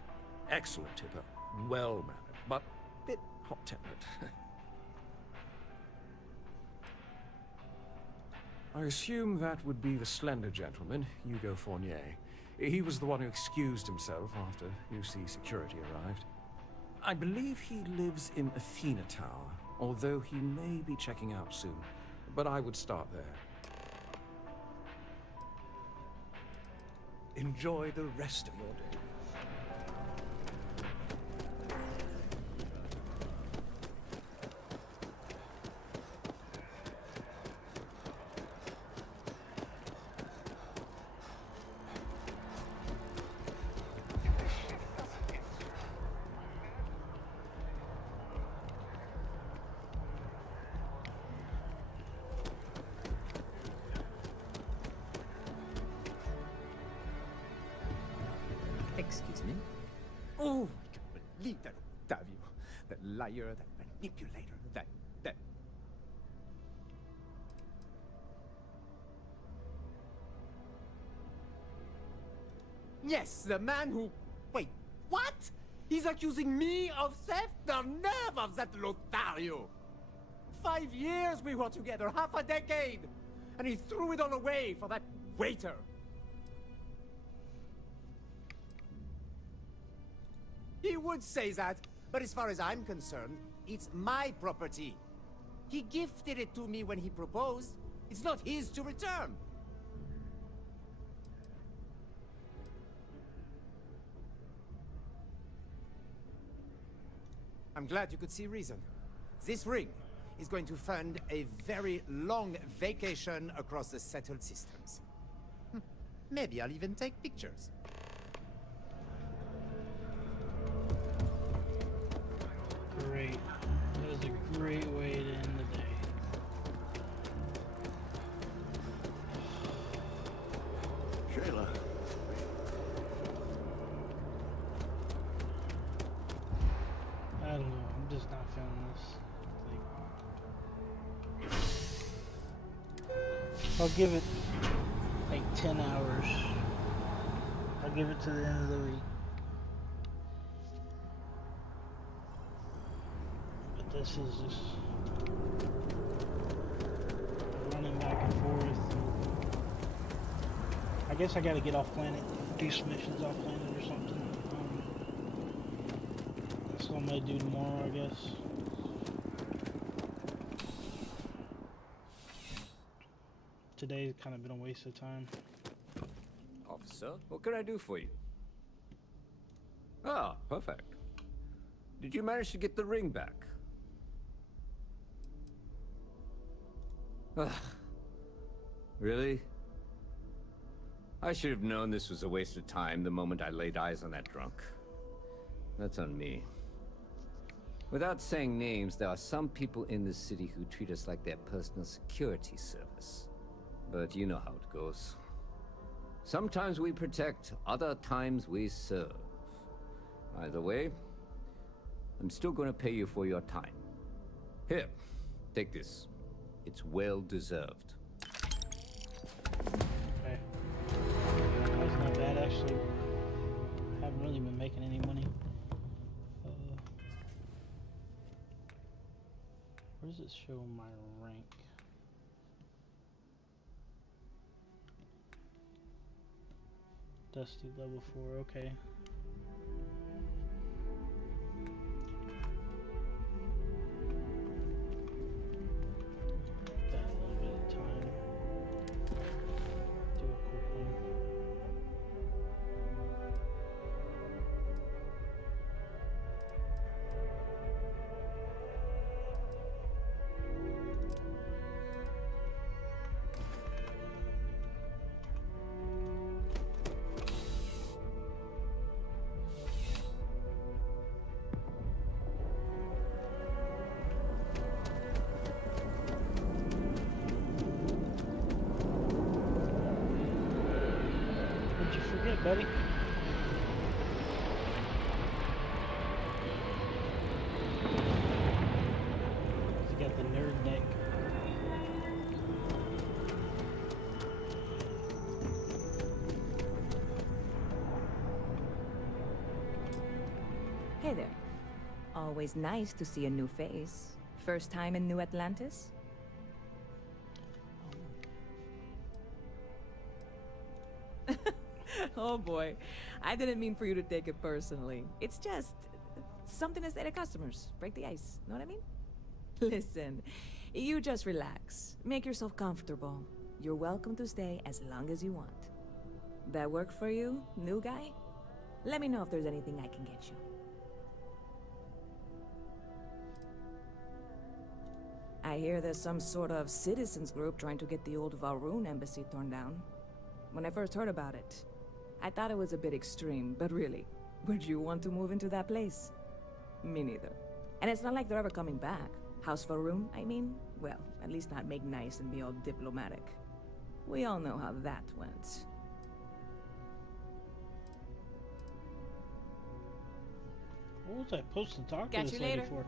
Excellent tipper, well-mannered, but a bit hot-tempered. I assume that would be the slender gentleman, Hugo Fournier. He was the one who excused himself after UC Security arrived. I believe he lives in Athena Tower, although he may be checking out soon. But I would start there. Enjoy the rest of your day. Excuse me? Oh, I can't believe that Octavio. That liar, that manipulator, that... Yes, the man who... Wait, what? He's accusing me of theft? The nerve of that Lothario! 5 years we were together, half a decade! And he threw it all away for that waiter! He would say that, but as far as I'm concerned, it's my property. He gifted it to me when he proposed. It's not his to return. I'm glad you could see reason. This ring is going to fund a very long vacation across the settled systems. Maybe I'll even take pictures. Great. That is a great way to end the day. Shayla. I don't know. I'm just not feeling this. I'll give it like 10 hours. I'll give it to the end of the week. But this is just running back and forth. I guess I gotta get off planet, do some missions off planet or something. That's what I may do tomorrow, I guess. Today's kind of been a waste of time. Officer, what can I do for you? Ah, perfect. Did you manage to get the ring back? Ugh. Really? I should have known this was a waste of time the moment I laid eyes on that drunk. That's on me. Without saying names, there are some people in this city who treat us like their personal security service. But you know how it goes. Sometimes we protect, other times we serve. Either way, I'm still going to pay you for your time. Here, take this. It's well deserved. Okay. That's not bad, actually. Haven't really been making any money. Where does it show my rank? Dusty level 4, okay. Got a little bit of time. Do a quick one. What'd you forget, buddy? You got the nerd neck. Hey there. Always nice to see a new face. First time in New Atlantis? Oh boy, I didn't mean for you to take it personally. It's just something to say to customers. Break the ice, know what I mean? Listen, you just relax. Make yourself comfortable. You're welcome to stay as long as you want. That work for you, new guy? Let me know if there's anything I can get you. I hear there's some sort of citizens group trying to get the old Valroon embassy torn down. When I first heard about it, I thought it was a bit extreme, but really, would you want to move into that place? Me neither. And it's not like they're ever coming back. House Valroon, I mean? Well, at least not make nice and be all diplomatic. We all know how that went. What was I supposed to talk to Catch this you lady later. for?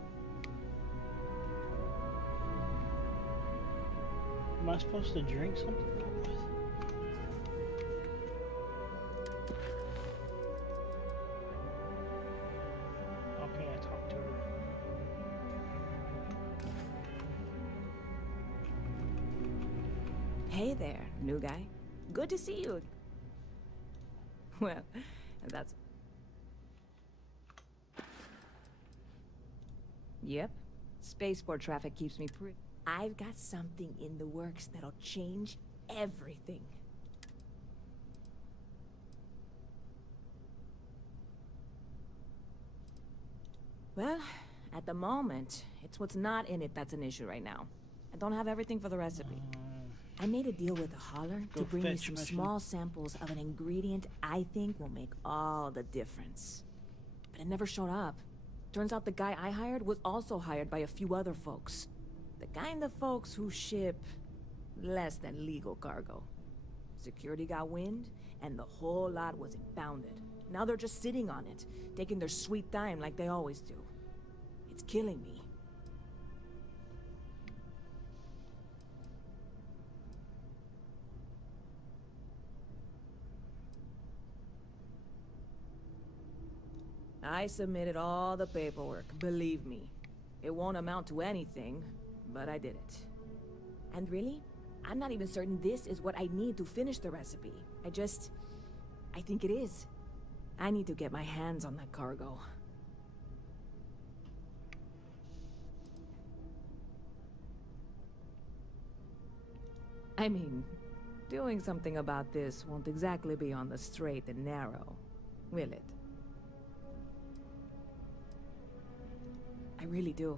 Am I supposed to drink something? Okay, I talked to her. Hey there, new guy. Good to see you. Well, that's... Yep. Spaceport traffic keeps me pretty... I've got something in the works that'll change everything. Well, at the moment, it's what's not in it that's an issue right now. I don't have everything for the recipe. I made a deal with a hauler to bring me some small samples of an ingredient I think will make all the difference. But it never showed up. Turns out the guy I hired was also hired by a few other folks. The kind of folks who ship less than legal cargo. Security got wind, and the whole lot was impounded. Now they're just sitting on it, taking their sweet time like they always do. It's killing me. I submitted all the paperwork, believe me. It won't amount to anything, but I did it. And really, I'm not even certain this is what I need to finish the recipe. I think it is. I need to get my hands on that cargo. I mean, doing something about this won't exactly be on the straight and narrow, will it? I really do.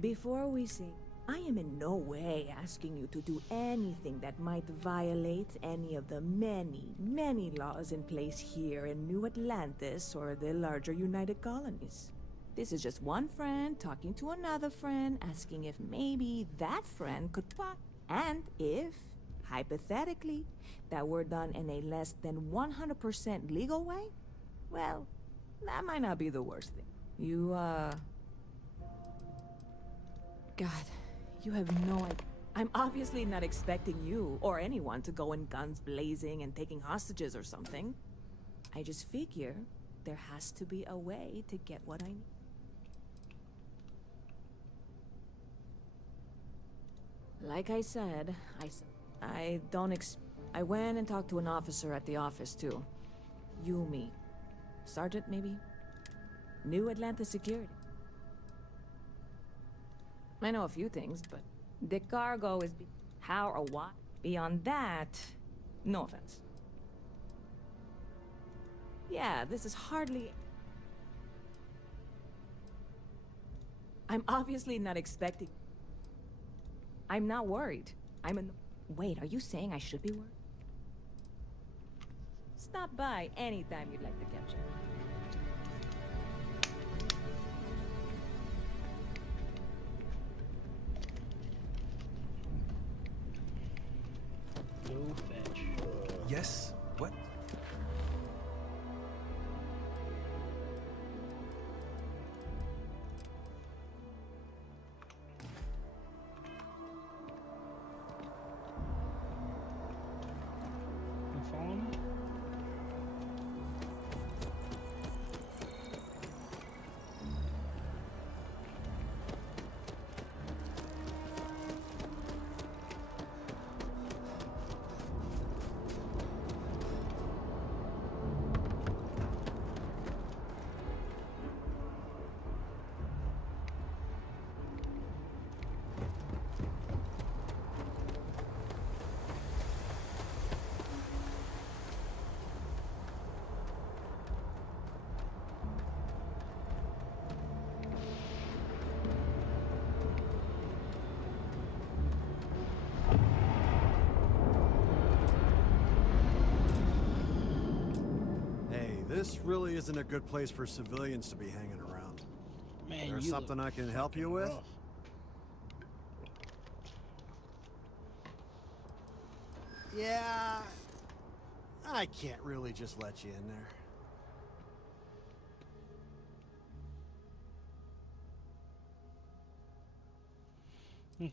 Before we say, I am in no way asking you to do anything that might violate any of the many, many laws in place here in New Atlantis or the larger United Colonies. This is just one friend talking to another friend, asking if maybe that friend could and if, hypothetically, that were done in a less than 100% legal way, well, that might not be the worst thing. God, you have no idea. I'm obviously not expecting you or anyone to go in guns blazing and taking hostages or something. I just figure there has to be a way to get what I need. Like I said, I went and talked to an officer at the office too. Yumi. Sergeant, maybe? New Atlantis Security. I know a few things, but the cargo is how or what. Beyond that, no offense. Yeah, this is hardly... I'm obviously not expecting... I'm not worried. Wait, are you saying I should be worried? Stop by anytime you'd like to catch up. Go fetch. Yes? What? You follow me? This really isn't a good place for civilians to be hanging around. Man, There's you something look I can help you with? rough. Yeah, I can't really just let you in there.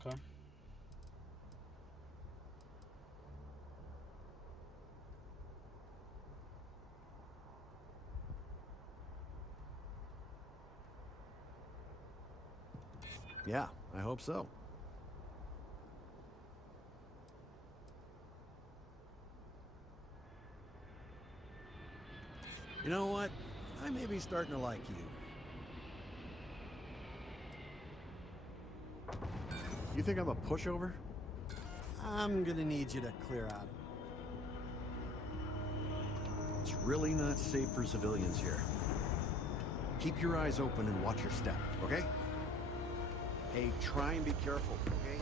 Okay. Yeah, I hope so. You know what? I may be starting to like you. You think I'm a pushover? I'm gonna need you to clear out. It's really not safe for civilians here. Keep your eyes open and watch your step, okay? Hey, try and be careful, okay?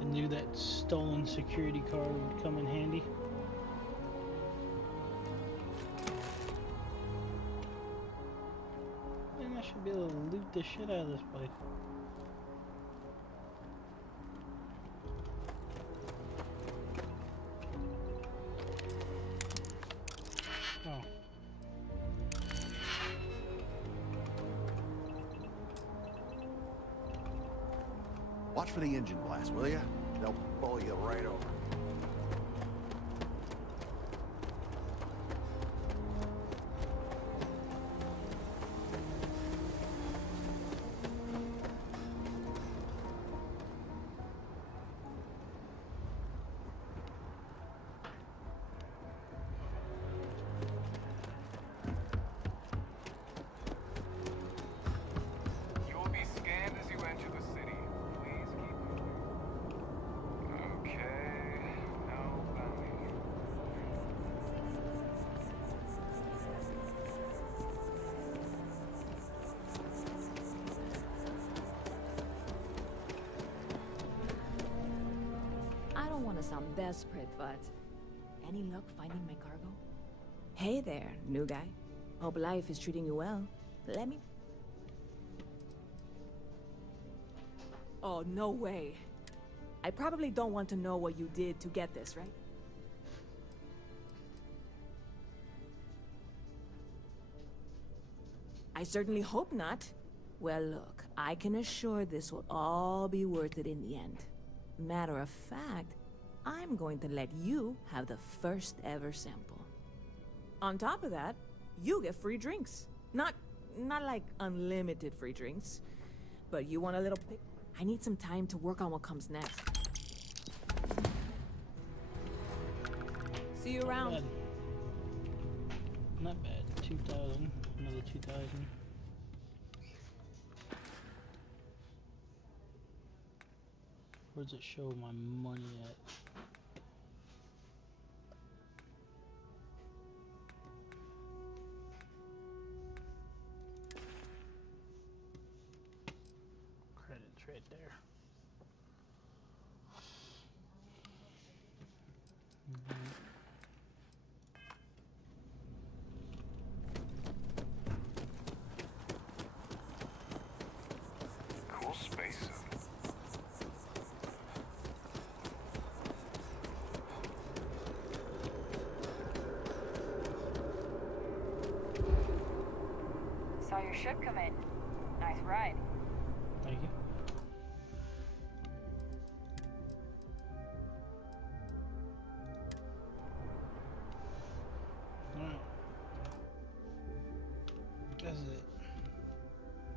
I knew that stolen security card would come in handy. Man, I should be able to loot the shit out of this place. Oh. Watch for the engine blast, will ya? They'll blow you right over. You will be scanned as you enter the city. Please keep moving. Okay. No bounty. I don't want to sound desperate, but any luck finding my cargo? Hey there, new guy. Hope life is treating you well. Let me... Oh, no way. I probably don't want to know what you did to get this, right? I certainly hope not. Well, look, I can assure this will all be worth it in the end. Matter of fact, I'm going to let you have the first ever sample. On top of that, you get free drinks. Not like unlimited free drinks, but you want a little pick? I need some time to work on what comes next. See you around. Not bad. 2,000. Another 2,000. Where does it show my money at? Credits right there. Cool spacesuit. Saw your ship come in. Nice ride.